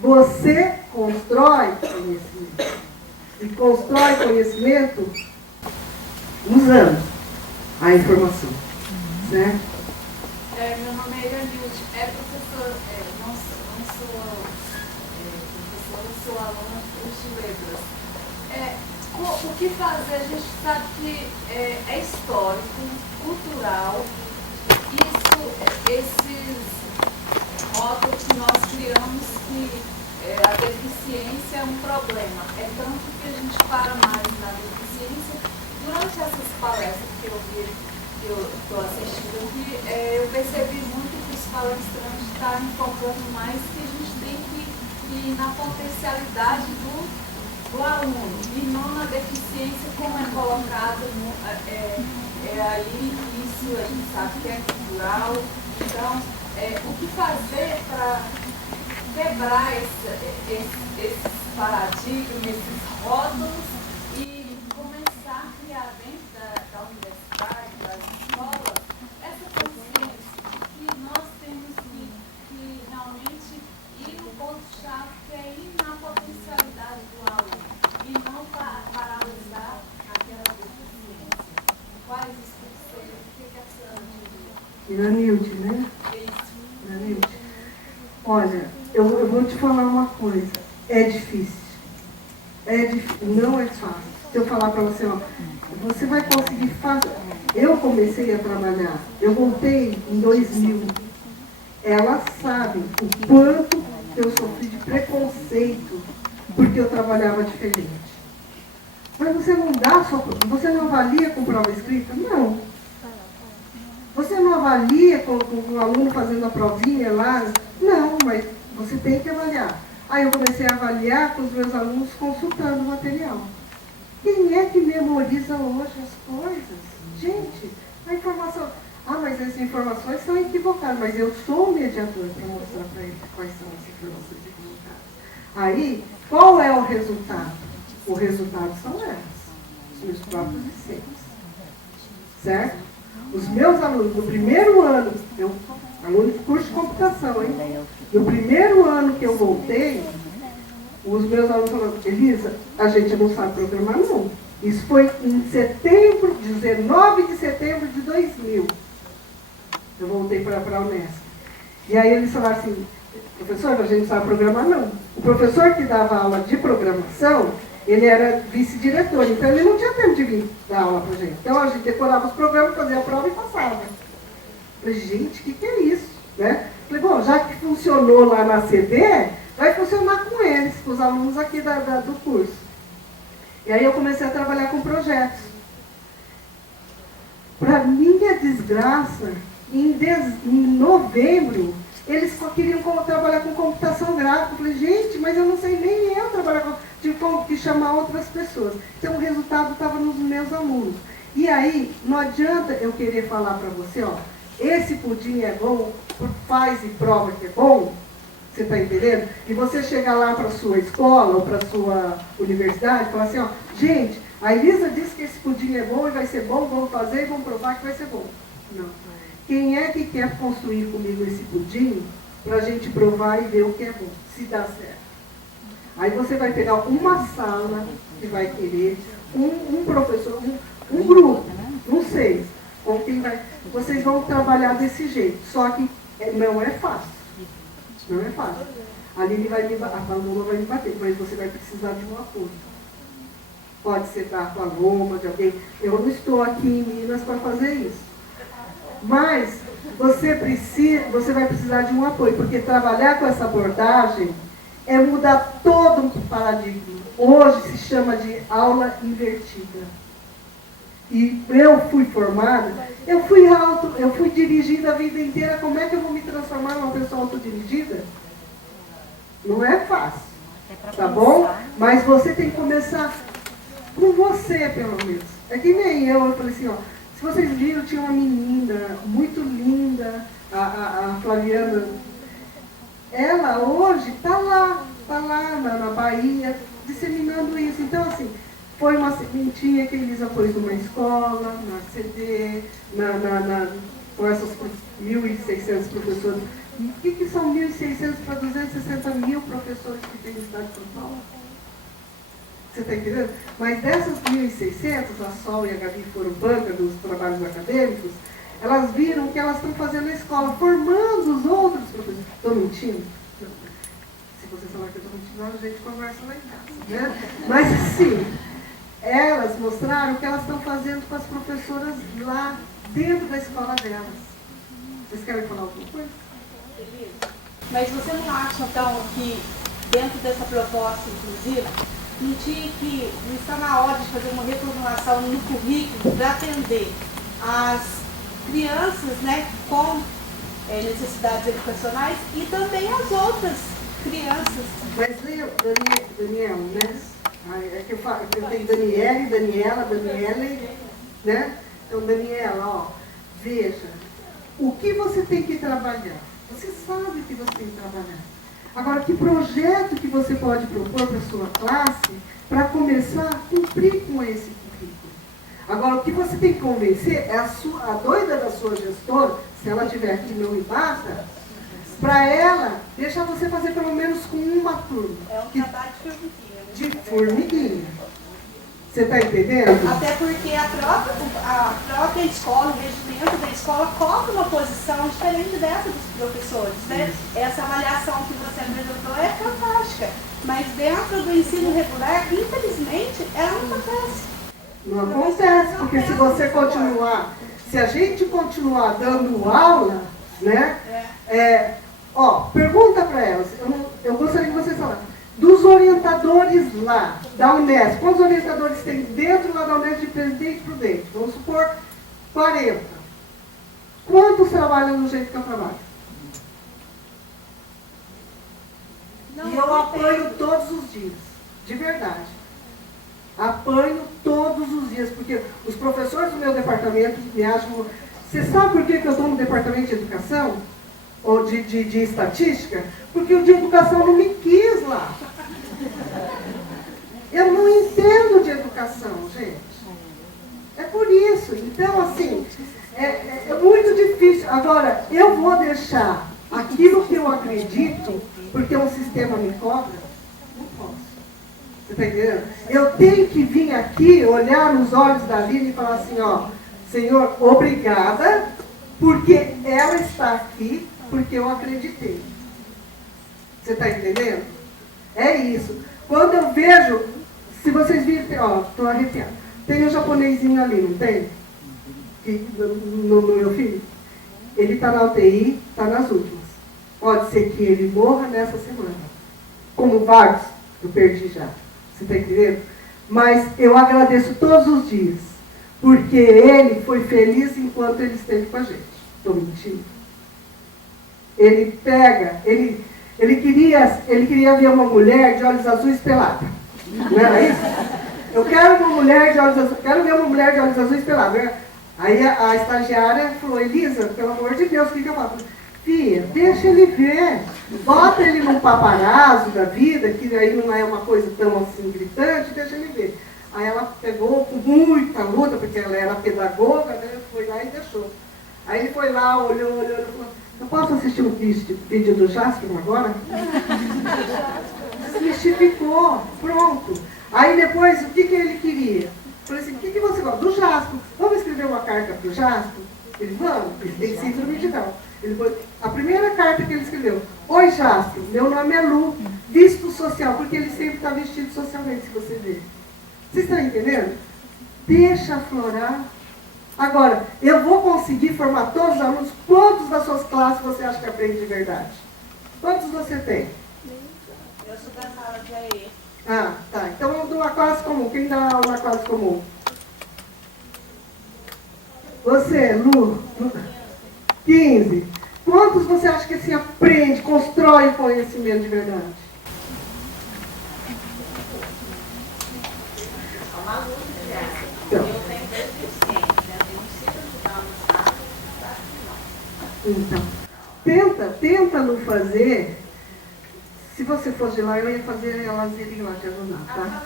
Você constrói conhecimento. E constrói conhecimento usando a informação. Certo? Meu nome é Iranilde, professor, não sou professora, sou aluna do curso de letras. O que fazer? A gente sabe que é histórico, cultural, esses rótulos que nós criamos que a deficiência é um problema. É tanto que a gente para mais na deficiência. Durante essas palestras que eu estou assistindo aqui, eu percebi muito que os palestrantes estavam focando mais que a gente tem que ir na potencialidade do aluno e não na deficiência como é colocado aí, isso a gente sabe que é cultural. Então, o que fazer para quebrar esses paradigmas, esses rótulos e começar a criar dentro da universidade, das escolas, essa consciência que nós temos que realmente ir no ponto-chave, que é ir na potencialidade do aluno e não paralisar aquela deficiência. Quais os conselhos? O que a senhora diria? Iranilde, né? Iranilde. Olha, eu vou te falar uma coisa. É difícil. Não é fácil. Se eu falar para você, ó, você vai conseguir fazer. Eu comecei a trabalhar, eu voltei em 2000. Elas sabem o quanto eu sofri de preconceito porque eu trabalhava diferente. Mas você não dá só, você não avalia com prova escrita? Não. Você não avalia com o aluno fazendo a provinha lá? Não, mas você tem que avaliar. Aí eu comecei a avaliar com os meus alunos consultando o material. Quem é que memoriza hoje as coisas? Gente, a informação... mas as informações são equivocadas, mas eu sou o mediador para mostrar para ele quais são as informações equivocadas. Aí, qual é o resultado? O resultado são elas, os meus próprios discípulos. Certo? Os meus alunos, no primeiro ano, aluno de curso de computação, hein? No primeiro ano que eu voltei, os meus alunos falaram, Elisa, a gente não sabe programar, não. Isso foi em 19 de setembro de 2000. Eu voltei para a Unesp. E aí eles falaram assim, professor, a gente não sabe programar, não. O professor que dava aula de programação, ele era vice-diretor, então ele não tinha tempo de vir dar aula para a gente. Então a gente decorava os programas, fazia a prova e passava. Eu falei, gente, o que é isso? né? Falei, bom, já que funcionou lá na CD, vai funcionar com eles, com os alunos aqui do curso. E aí eu comecei a trabalhar com projetos. Para minha desgraça, em novembro, eles só queriam trabalhar com computação gráfica. Eu falei, gente, mas eu não sei nem eu trabalhar com... Tive que chamar outras pessoas. Então o resultado estava nos meus alunos. E aí, não adianta eu querer falar para você, ó, esse pudim é bom, faz e prova que é bom, você está entendendo? E você chegar lá para a sua escola ou para a sua universidade e falar assim, ó, gente, a Elisa disse que esse pudim é bom e vai ser bom, vamos fazer e vamos provar que vai ser bom. Não. Quem é que quer construir comigo esse pudim para a gente provar e ver o que é bom, se dá certo? Aí você vai pegar uma sala que vai querer, um professor, um grupo, não sei, com quem vai, vocês vão trabalhar desse jeito, só que não é fácil. Não é fácil. A Aline vai me bater, a Paloma vai me bater, mas você vai precisar de um apoio. Pode ser da Paloma, de alguém. Eu não estou aqui em Minas para fazer isso. Mas você vai precisar de um apoio, porque trabalhar com essa abordagem é mudar todo um paradigma. Hoje se chama de aula invertida. E eu fui formada, eu fui dirigida a vida inteira. Como é que eu vou me transformar numa pessoa autodirigida? Não é fácil, tá bom? Mas você tem que começar com você, pelo menos. É que nem eu falei assim, ó, se vocês viram, tinha uma menina muito linda, a Flaviana. Ela hoje está lá na Bahia, disseminando isso. Então, assim, foi uma sementinha que a Elisa pôs numa escola, na CD, com essas 1.600 professores. E o que são 1.600 para 260 mil professores que tem no estado de São Paulo? Você está entendendo? Mas dessas 1.600, a Sol e a Gabi foram banca dos trabalhos acadêmicos, elas viram que elas estão fazendo na escola, formando os outros professores. Estou mentindo? Se você falar que eu estou mentindo, a gente conversa lá em casa, né? Mas assim, elas mostraram o que elas estão fazendo com as professoras lá dentro da escola delas. Vocês querem falar alguma coisa? Mas você não acha, então, que dentro dessa proposta inclusiva, não está na hora de fazer uma reformulação no currículo para atender as crianças, né, com necessidades educacionais e também as outras crianças? Mas Daniel, né? É que eu tenho Daniela, né? Então, Daniela, ó, veja, o que você tem que trabalhar? Você sabe o que você tem que trabalhar. Agora, que projeto que você pode propor para a sua classe para começar a cumprir com esse currículo? Agora, o que você tem que convencer é a doida da sua gestora, se ela estiver aqui não me basta, para ela deixar você fazer pelo menos com uma turma. É um trabalho de formiguinha. Né? De formiguinha. Você está entendendo? Até porque a própria escola, o regimento da escola, coloca uma posição diferente dessa dos professores, né? Essa avaliação que você apresentou é fantástica, mas dentro do ensino regular, infelizmente, ela não acontece. Não acontece, porque se você continuar, se a gente continuar dando aula, né? Pergunta para elas, eu gostaria que vocês falassem. Dos orientadores lá, da Unesp, quantos orientadores tem dentro lá da Unesp de Presidente Prudente? Vamos supor 40. Quantos trabalham do jeito que eu trabalho? E eu apanho todos os dias, de verdade. Apanho todos os dias, porque os professores do meu departamento me acham... Você sabe por que eu estou no departamento de educação? Ou de estatística? Porque o de educação não me quis lá. Eu não entendo de educação, gente. É por isso. Então, assim, é muito difícil. Agora, eu vou deixar aquilo que eu acredito, porque um sistema me cobra? Não posso. Você está entendendo? Eu tenho que vir aqui, olhar nos olhos da Aline e falar assim, ó, Senhor, obrigada, porque ela está aqui, porque eu acreditei. Você está entendendo? É isso. Quando eu vejo, se vocês virem, ó, estou arrepiada. Tem um japonesinho ali, não tem? No meu filho? Ele está na UTI, está nas últimas. Pode ser que ele morra nessa semana. Como vários eu perdi já. Você está entendendo? Mas eu agradeço todos os dias, porque ele foi feliz enquanto ele esteve com a gente. Estou mentindo? Ele pega, ele queria ver uma mulher de olhos azuis pelada. Não era isso? Eu quero uma mulher de olhos azuis, quero ver uma mulher de olhos azuis pelada. Aí a estagiária falou, Elisa, pelo amor de Deus, o que eu faço? Filha, deixa ele ver. Bota ele num paparazzo da vida, que aí não é uma coisa tão assim gritante, deixa ele ver. Aí ela pegou com muita luta, porque ela era pedagoga, né? Foi lá e deixou. Aí ele foi lá, olhou, falou, eu posso assistir um vídeo do Jasper agora? Desmistificou, pronto. Aí depois, o que ele queria? Falei assim, o que você gosta? Do Jasper. Vamos escrever uma carta para o Jasper? Ele, vamos, ele tem síndrome de Down. A primeira carta que ele escreveu, oi Jasper, meu nome é Lu, visto social, porque ele sempre está vestido socialmente, se você ver. Vocês estão entendendo? Deixa aflorar. Agora, eu vou conseguir formar todos os alunos. Quantos das suas classes você acha que aprende de verdade? Quantos você tem? Eu sou da sala de AE. Ah, tá. Então eu dou uma classe comum. Quem dá aula na classe comum? Você, Lu? 15. Quantos você acha que se aprende, constrói o conhecimento de verdade? Então. Eu tenho deficiência, né? Eu tenho síndrome de Down no saco, Então, tenta não fazer. Se você fosse de lá, eu ia fazer elas irem lá te ajudar, tá?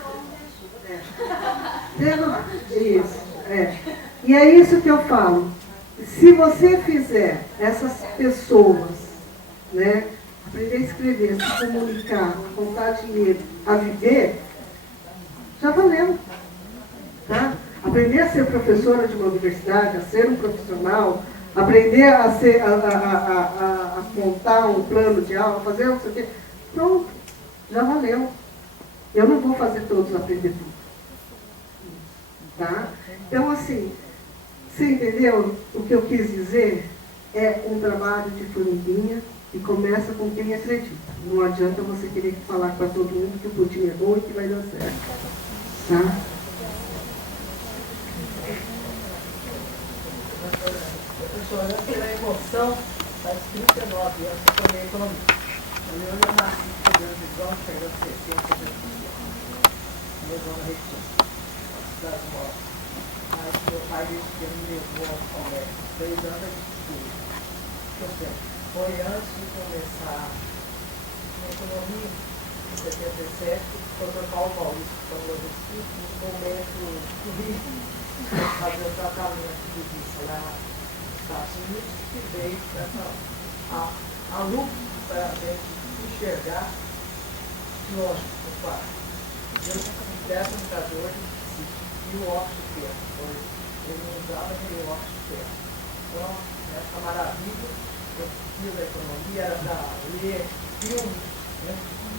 Isso, é. E é isso que eu falo. Se você fizer essas pessoas, né, aprender a escrever, se comunicar, a contar dinheiro, a viver, já valeu, tá? Aprender a ser professora de uma universidade, a ser um profissional, aprender a montar um plano de aula, fazer não sei o quê, pronto, já valeu. Eu não vou fazer todos aprender tudo. Tá? Então, assim, você entendeu o que eu quis dizer? É um trabalho de formiguinha e começa com quem acredita. Não adianta você querer falar para todo mundo que o pudim é bom e que vai dar certo. Tá? Professora, pela emoção, faz 39 anos que eu tomei economia. Eu já nasci estudando de João, chegando a 60 anos. Meu irmão na Retina, na cidade de Mora. Mas meu pai, desde que ele me levou ao colégio, 3 anos a gente estuda. Foi antes de começar a economia, em 77, o Dr. Paulo Maurício falou desse no momento do Rio, fazer o tratamento de vista lá nos Estados Unidos, que veio a luta para a gente enxergar, lógico, no quarto. Eu dessa indicador e o óxido de ferro, ele não usava aquele óxido de ferro. Então, essa maravilha, eu fiz a economia, era para ler filmes, né?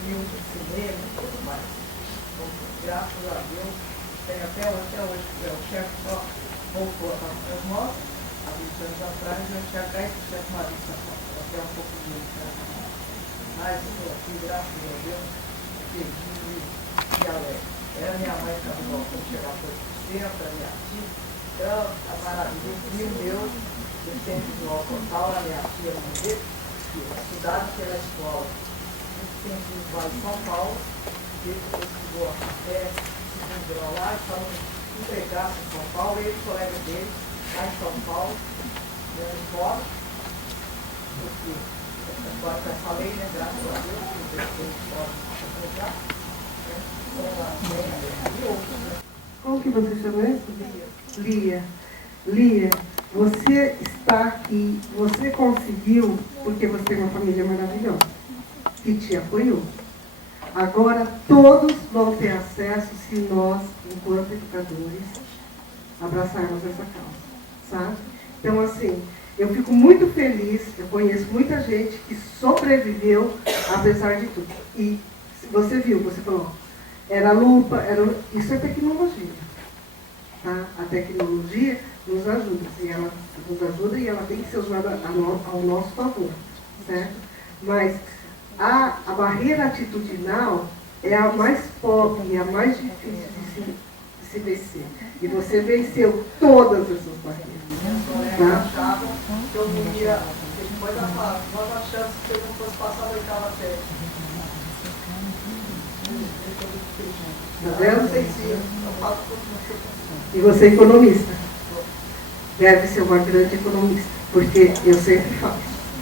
Filmes de cinema e tudo mais. Então, graças a Deus, tem até hoje, o chefe só voltou a fazer as notas, há 20 anos atrás, eu tinha 10% mais de São Paulo, até um pouco menos. Mas eu estou aqui, graças a Deus, feliz e alegre. Era minha mãe que estava no balcão, chegava por 8%, a minha tia. Então, a maravilha, o filho meu, eu sempre no Alcotal, a minha tia não vê, que estudado pela escola, sempre no Vale de São Paulo, ele estudou até segundo grau lá, estavam empregados em São Paulo, ele e o colega dele, lá em São Paulo, dando fora, porque agora já falei, né, graças a Deus, que eles podem apoiar, né, e outros, né. Como que você chama isso? Lia. Lia, você está aqui, você conseguiu, porque você tem uma família maravilhosa, que te apoiou. Agora todos vão ter acesso se nós, enquanto educadores, abraçarmos essa causa, sabe? Então, assim, eu fico muito feliz, eu conheço muita gente que sobreviveu apesar de tudo. E você viu, você falou, era lupa, isso é tecnologia. Tá? A tecnologia nos ajuda. E ela nos ajuda e ela tem que ser usada ao nosso favor, certo? Mas a barreira atitudinal é a mais pobre e a mais difícil de se vencer. E você venceu todas essas barreiras. Tá? Achavam que eu não ia, depois da fase, nós achamos que eu não fosse passar da oitava série. Tá vendo? Não sei se eu falo com você. E você é economista. Deve ser uma grande economista, porque eu sempre faço.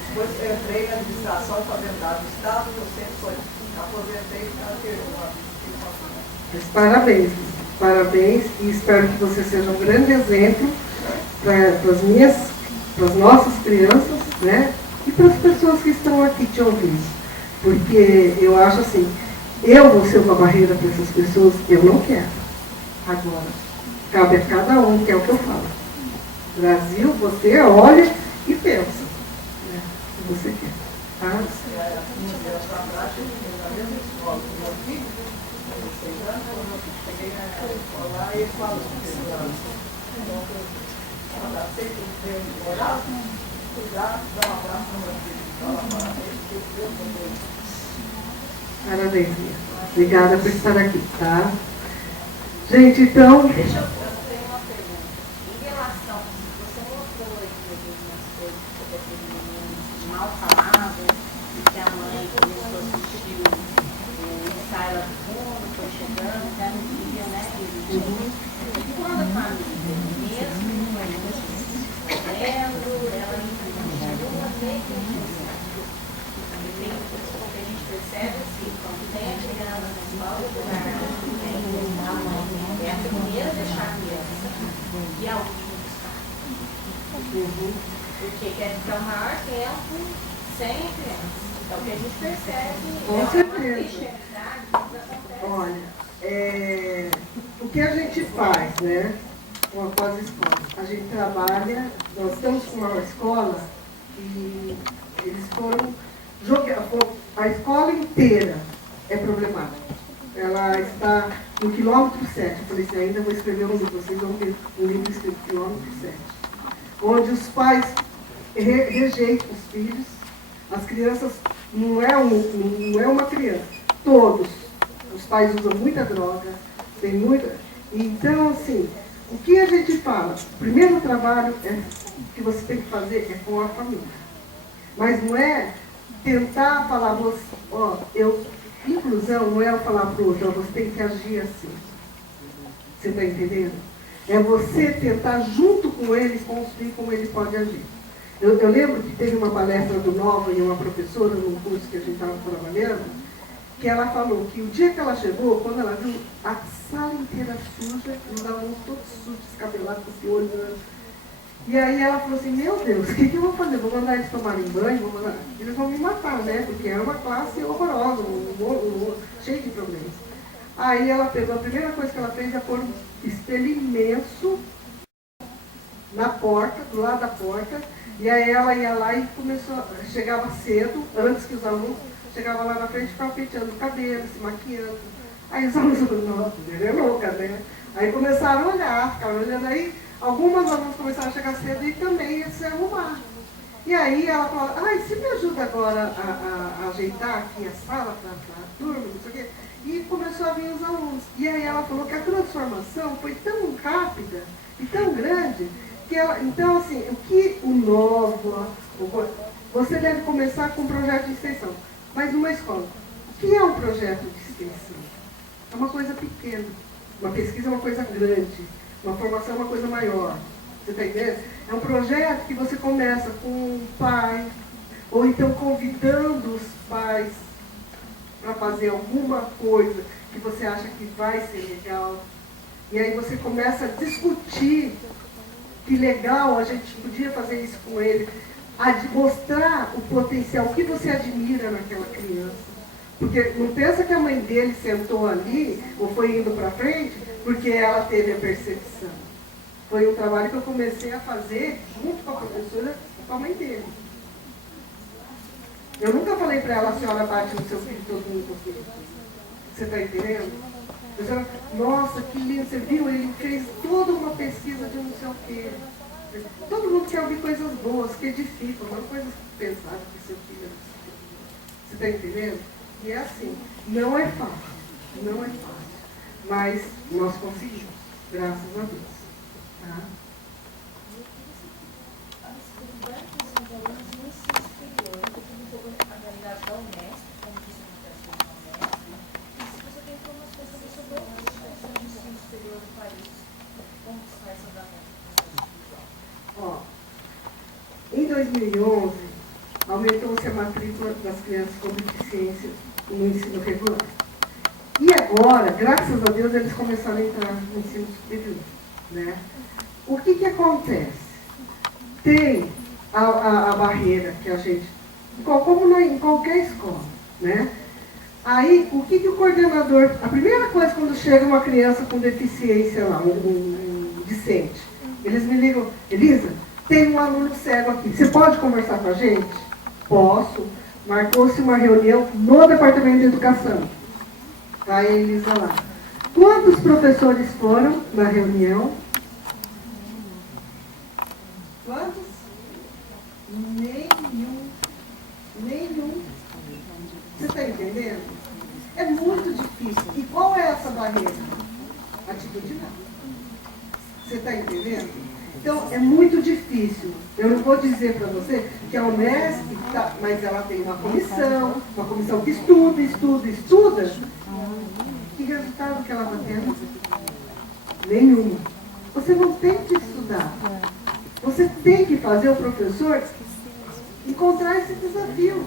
Depois eu entrei na administração fazendo dado do Estado, eu sempre fui. Aposentei e fiquei Mas parabéns, parabéns, e espero que você seja um grande exemplo para as nossas crianças, né? E para as pessoas que estão aqui te ouvindo. Porque eu acho assim, eu vou ser uma barreira para essas pessoas, eu não quero. Agora, cabe a cada um, que é o que eu falo. Brasil, você olha e pensa, né? Se você quer. Tá? 15 anos atrás, eu cheguei na mesma escola com meu filho, com 16 anos, quando eu cheguei na escola lá, ele falou que eu sempre tenho que orar, cuidar, dar um abraço no meu filho, falar parabéns, que Deus abençoe. Parabéns, Mia. Obrigada por estar aqui, tá? Gente, então... Deixa eu ter uma pergunta. Em relação, você mostrou aí algumas coisas sobre aquele menino mal falado, que a mãe começou a assistir o ensaio lá do fundo, foi chegando, até no dia, né? E quando a família, mesmo com a gente vendo, ela continua meio que tem o que a gente percebe assim, quando tem a criança na escola, a mãe é a primeira a deixar a criança e a última buscar. Porque quer ficar o maior tempo sem a criança. Então, o que a gente percebe Com certeza. acontece. Olha, o que a gente faz, né, com as escolas? A gente trabalha, nós estamos com uma escola e eles foram jogar, a escola inteira é problemática. Ela está no quilômetro 7. Eu falei assim, ainda vou escrever um livro, vocês vão ver um livro escrito quilômetro 7. Onde os pais rejeitam os filhos, as crianças, não é uma criança, todos. Os pais usam muita droga, tem muita... Então, assim, o que a gente fala? O primeiro trabalho que você tem que fazer é com a família. Mas não é tentar falar, inclusão não é eu falar para o outro, você tem que agir assim. Você está entendendo? É você tentar, junto com eles, construir como ele pode agir. Eu lembro que teve uma palestra do Nova e uma professora num curso que a gente estava trabalhando, que ela falou que o dia que ela chegou, quando ela viu a sala inteira suja, os alunos todos sujos, descabelados, com esse olho. E aí ela falou assim, meu Deus, o que eu vou fazer? Vou mandar eles tomarem banho? Eles vão me matar, né? Porque era uma classe horrorosa, cheia de problemas. Aí ela pegou, a primeira coisa que ela fez é pôr um espelho imenso na porta, do lado da porta, e aí ela ia lá e chegava cedo, antes que os alunos chegavam lá na frente e ficavam penteando o cabelo, se maquiando. Aí os alunos falaram, nossa, ele é louca, né? Aí começaram a olhar, ficaram olhando aí. Algumas alunas começaram a chegar cedo e também ia se arrumar. E aí ela falou, você me ajuda agora a ajeitar aqui a sala para a turma, não sei o quê. E começou a vir os alunos. E aí ela falou que a transformação foi tão rápida e tão grande, que ela, então assim, o que o novo, você deve começar com um projeto de extensão. Mas numa escola, o que é um projeto de extensão? É uma coisa pequena. Uma pesquisa é uma coisa grande. Uma formação é uma coisa maior. Você está entendendo? É um projeto que você começa com um pai, ou então convidando os pais para fazer alguma coisa que você acha que vai ser legal. E aí você começa a discutir que legal, a gente podia fazer isso com ele, mostrar o potencial, o que você admira naquela criança. Porque não pensa que a mãe dele sentou ali, ou foi indo para frente, porque ela teve a percepção. Foi um trabalho que eu comecei a fazer junto com a professora e com a mãe dele. Eu nunca falei para ela, a senhora bate no seu filho todo mundo com filho. Você está entendendo? Nossa, que lindo, você viu? Ele fez toda uma pesquisa de não sei o quê. Todo mundo quer ouvir coisas boas, que edificam, não coisas pesadas que seu filho. Você está entendendo? E é assim, não é fácil, não é fácil. Mas nós conseguimos, graças a Deus. Tá? Ó, em 2011, aumentou-se a matrícula das crianças com deficiência no ensino regular. E agora, graças a Deus, eles começaram a entrar no ensino superior. Né? O que acontece? Tem a barreira que a gente, como em qualquer escola, né? Aí, o que o coordenador, a primeira coisa quando chega uma criança com deficiência lá, um discente, eles me ligam, Elisa, tem um aluno cego aqui, você pode conversar com a gente? Posso. Marcou-se uma reunião no Departamento de Educação. Vai a Elisa lá. Quantos professores foram na reunião? Quantos? Nenhum. Você está entendendo? É muito difícil. E qual é essa barreira? Atitudinal. Você está entendendo? Então, é muito difícil. Eu não vou dizer para você que a Unesp, mas ela tem uma comissão que estuda. Que resultado que ela está tendo? Nenhum. Você não tem que estudar. Você tem que fazer o professor encontrar esse desafio.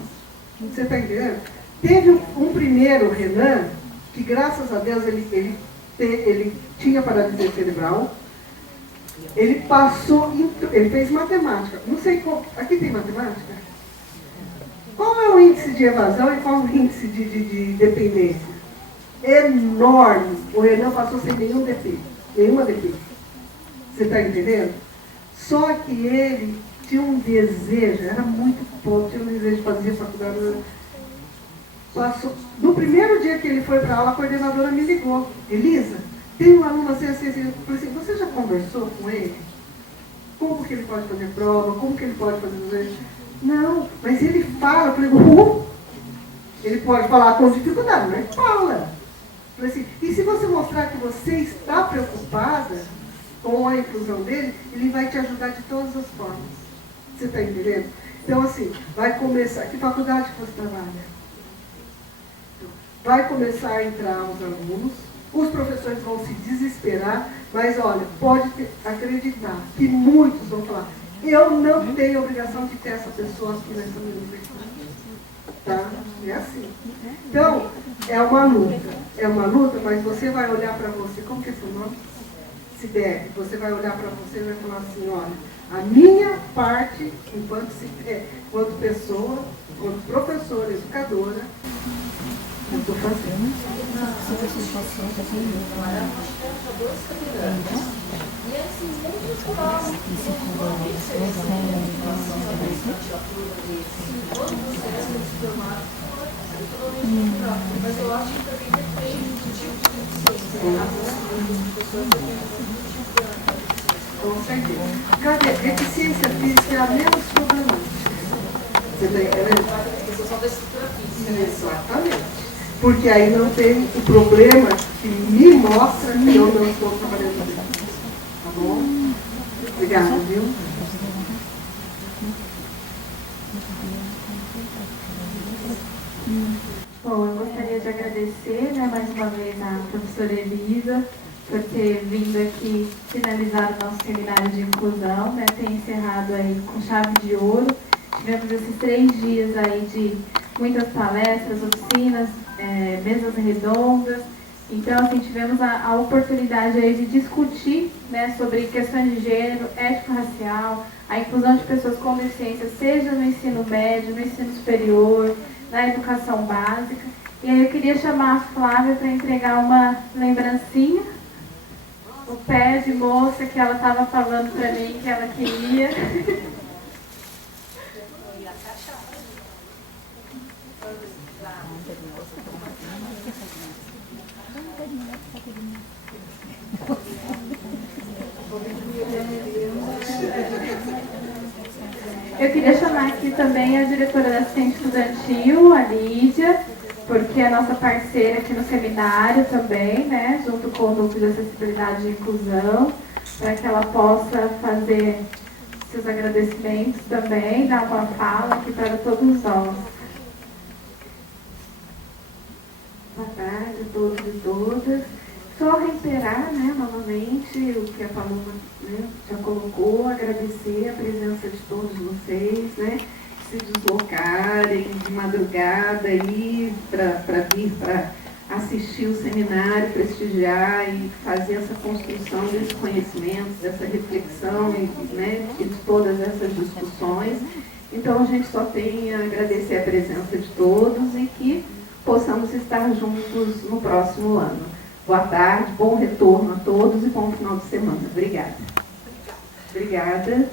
Você está entendendo? Teve um primeiro, Renan, que graças a Deus ele tinha paralisia cerebral. Ele passou, ele fez matemática. Não sei qual, aqui tem matemática? Qual é o índice de evasão e qual é o índice de dependência? Enorme. O Renan passou sem nenhuma DP. Você está entendendo? Só que ele tinha um desejo, era muito pobre, tinha um desejo de fazer faculdade. Passou. No primeiro dia que ele foi para aula, a coordenadora me ligou. Elisa, tem um aluno assim. Eu falei assim, você já conversou com ele? Como que ele pode fazer prova? Como que ele pode fazer... Não, mas ele fala. Eu falei, ele pode falar com dificuldade, mas fala. Eu falei assim, e se você mostrar que você está preocupada com a inclusão dele, ele vai te ajudar de todas as formas. Você está entendendo? Então, assim, vai começar... Que faculdade que você trabalha? Vai começar a entrar os alunos, os professores vão se desesperar, mas olha, pode acreditar que muitos vão falar, eu não tenho obrigação de ter essa pessoa aqui nessa universidade. Tá? É assim. Então, é uma luta, mas você vai olhar para você, como que é seu nome? Sibeli, você vai olhar para você e vai falar assim, olha, a minha parte, enquanto pessoa, enquanto professora, educadora, eu estou fazendo. Mas eu acho que também depende do tipo de deficiência. Com certeza. Cadê? Deficiência física é a menos problemática. Você está entendendo? A questão da estrutura física. Exatamente. Porque aí não tem o problema que me mostra que eu não estou trabalhando bem. Tá bom? Obrigada, viu? Bom, eu gostaria de agradecer, né, mais uma vez a professora Elisa por ter vindo aqui finalizar o nosso seminário de inclusão, né, ter encerrado aí com chave de ouro. Tivemos esses 3 dias aí de muitas palestras, oficinas, mesas redondas. Então, assim, tivemos a oportunidade aí de discutir, né, sobre questões de gênero, étnico-racial, a inclusão de pessoas com deficiência, seja no ensino médio, no ensino superior, na educação básica. E aí eu queria chamar a Flávia para entregar uma lembrancinha, o pé de moça que ela estava falando para mim que ela queria. Eu queria chamar aqui também a diretora da assistente estudantil, a Lídia, porque é nossa parceira aqui no seminário também, né, junto com o Núcleo de Acessibilidade e Inclusão, para que ela possa fazer seus agradecimentos também, dar uma fala aqui para todos nós. Boa tarde a todos e todas. Só reiterar, né, novamente o que a Paloma, né, já colocou, agradecer a presença de todos vocês, né, se deslocarem de madrugada aí para vir para assistir o seminário, prestigiar e fazer essa construção desses conhecimentos, dessa reflexão e, né, e de todas essas discussões. Então a gente só tem a agradecer a presença de todos e que possamos estar juntos no próximo ano. Boa tarde, bom retorno a todos e bom final de semana. Obrigada. Obrigada.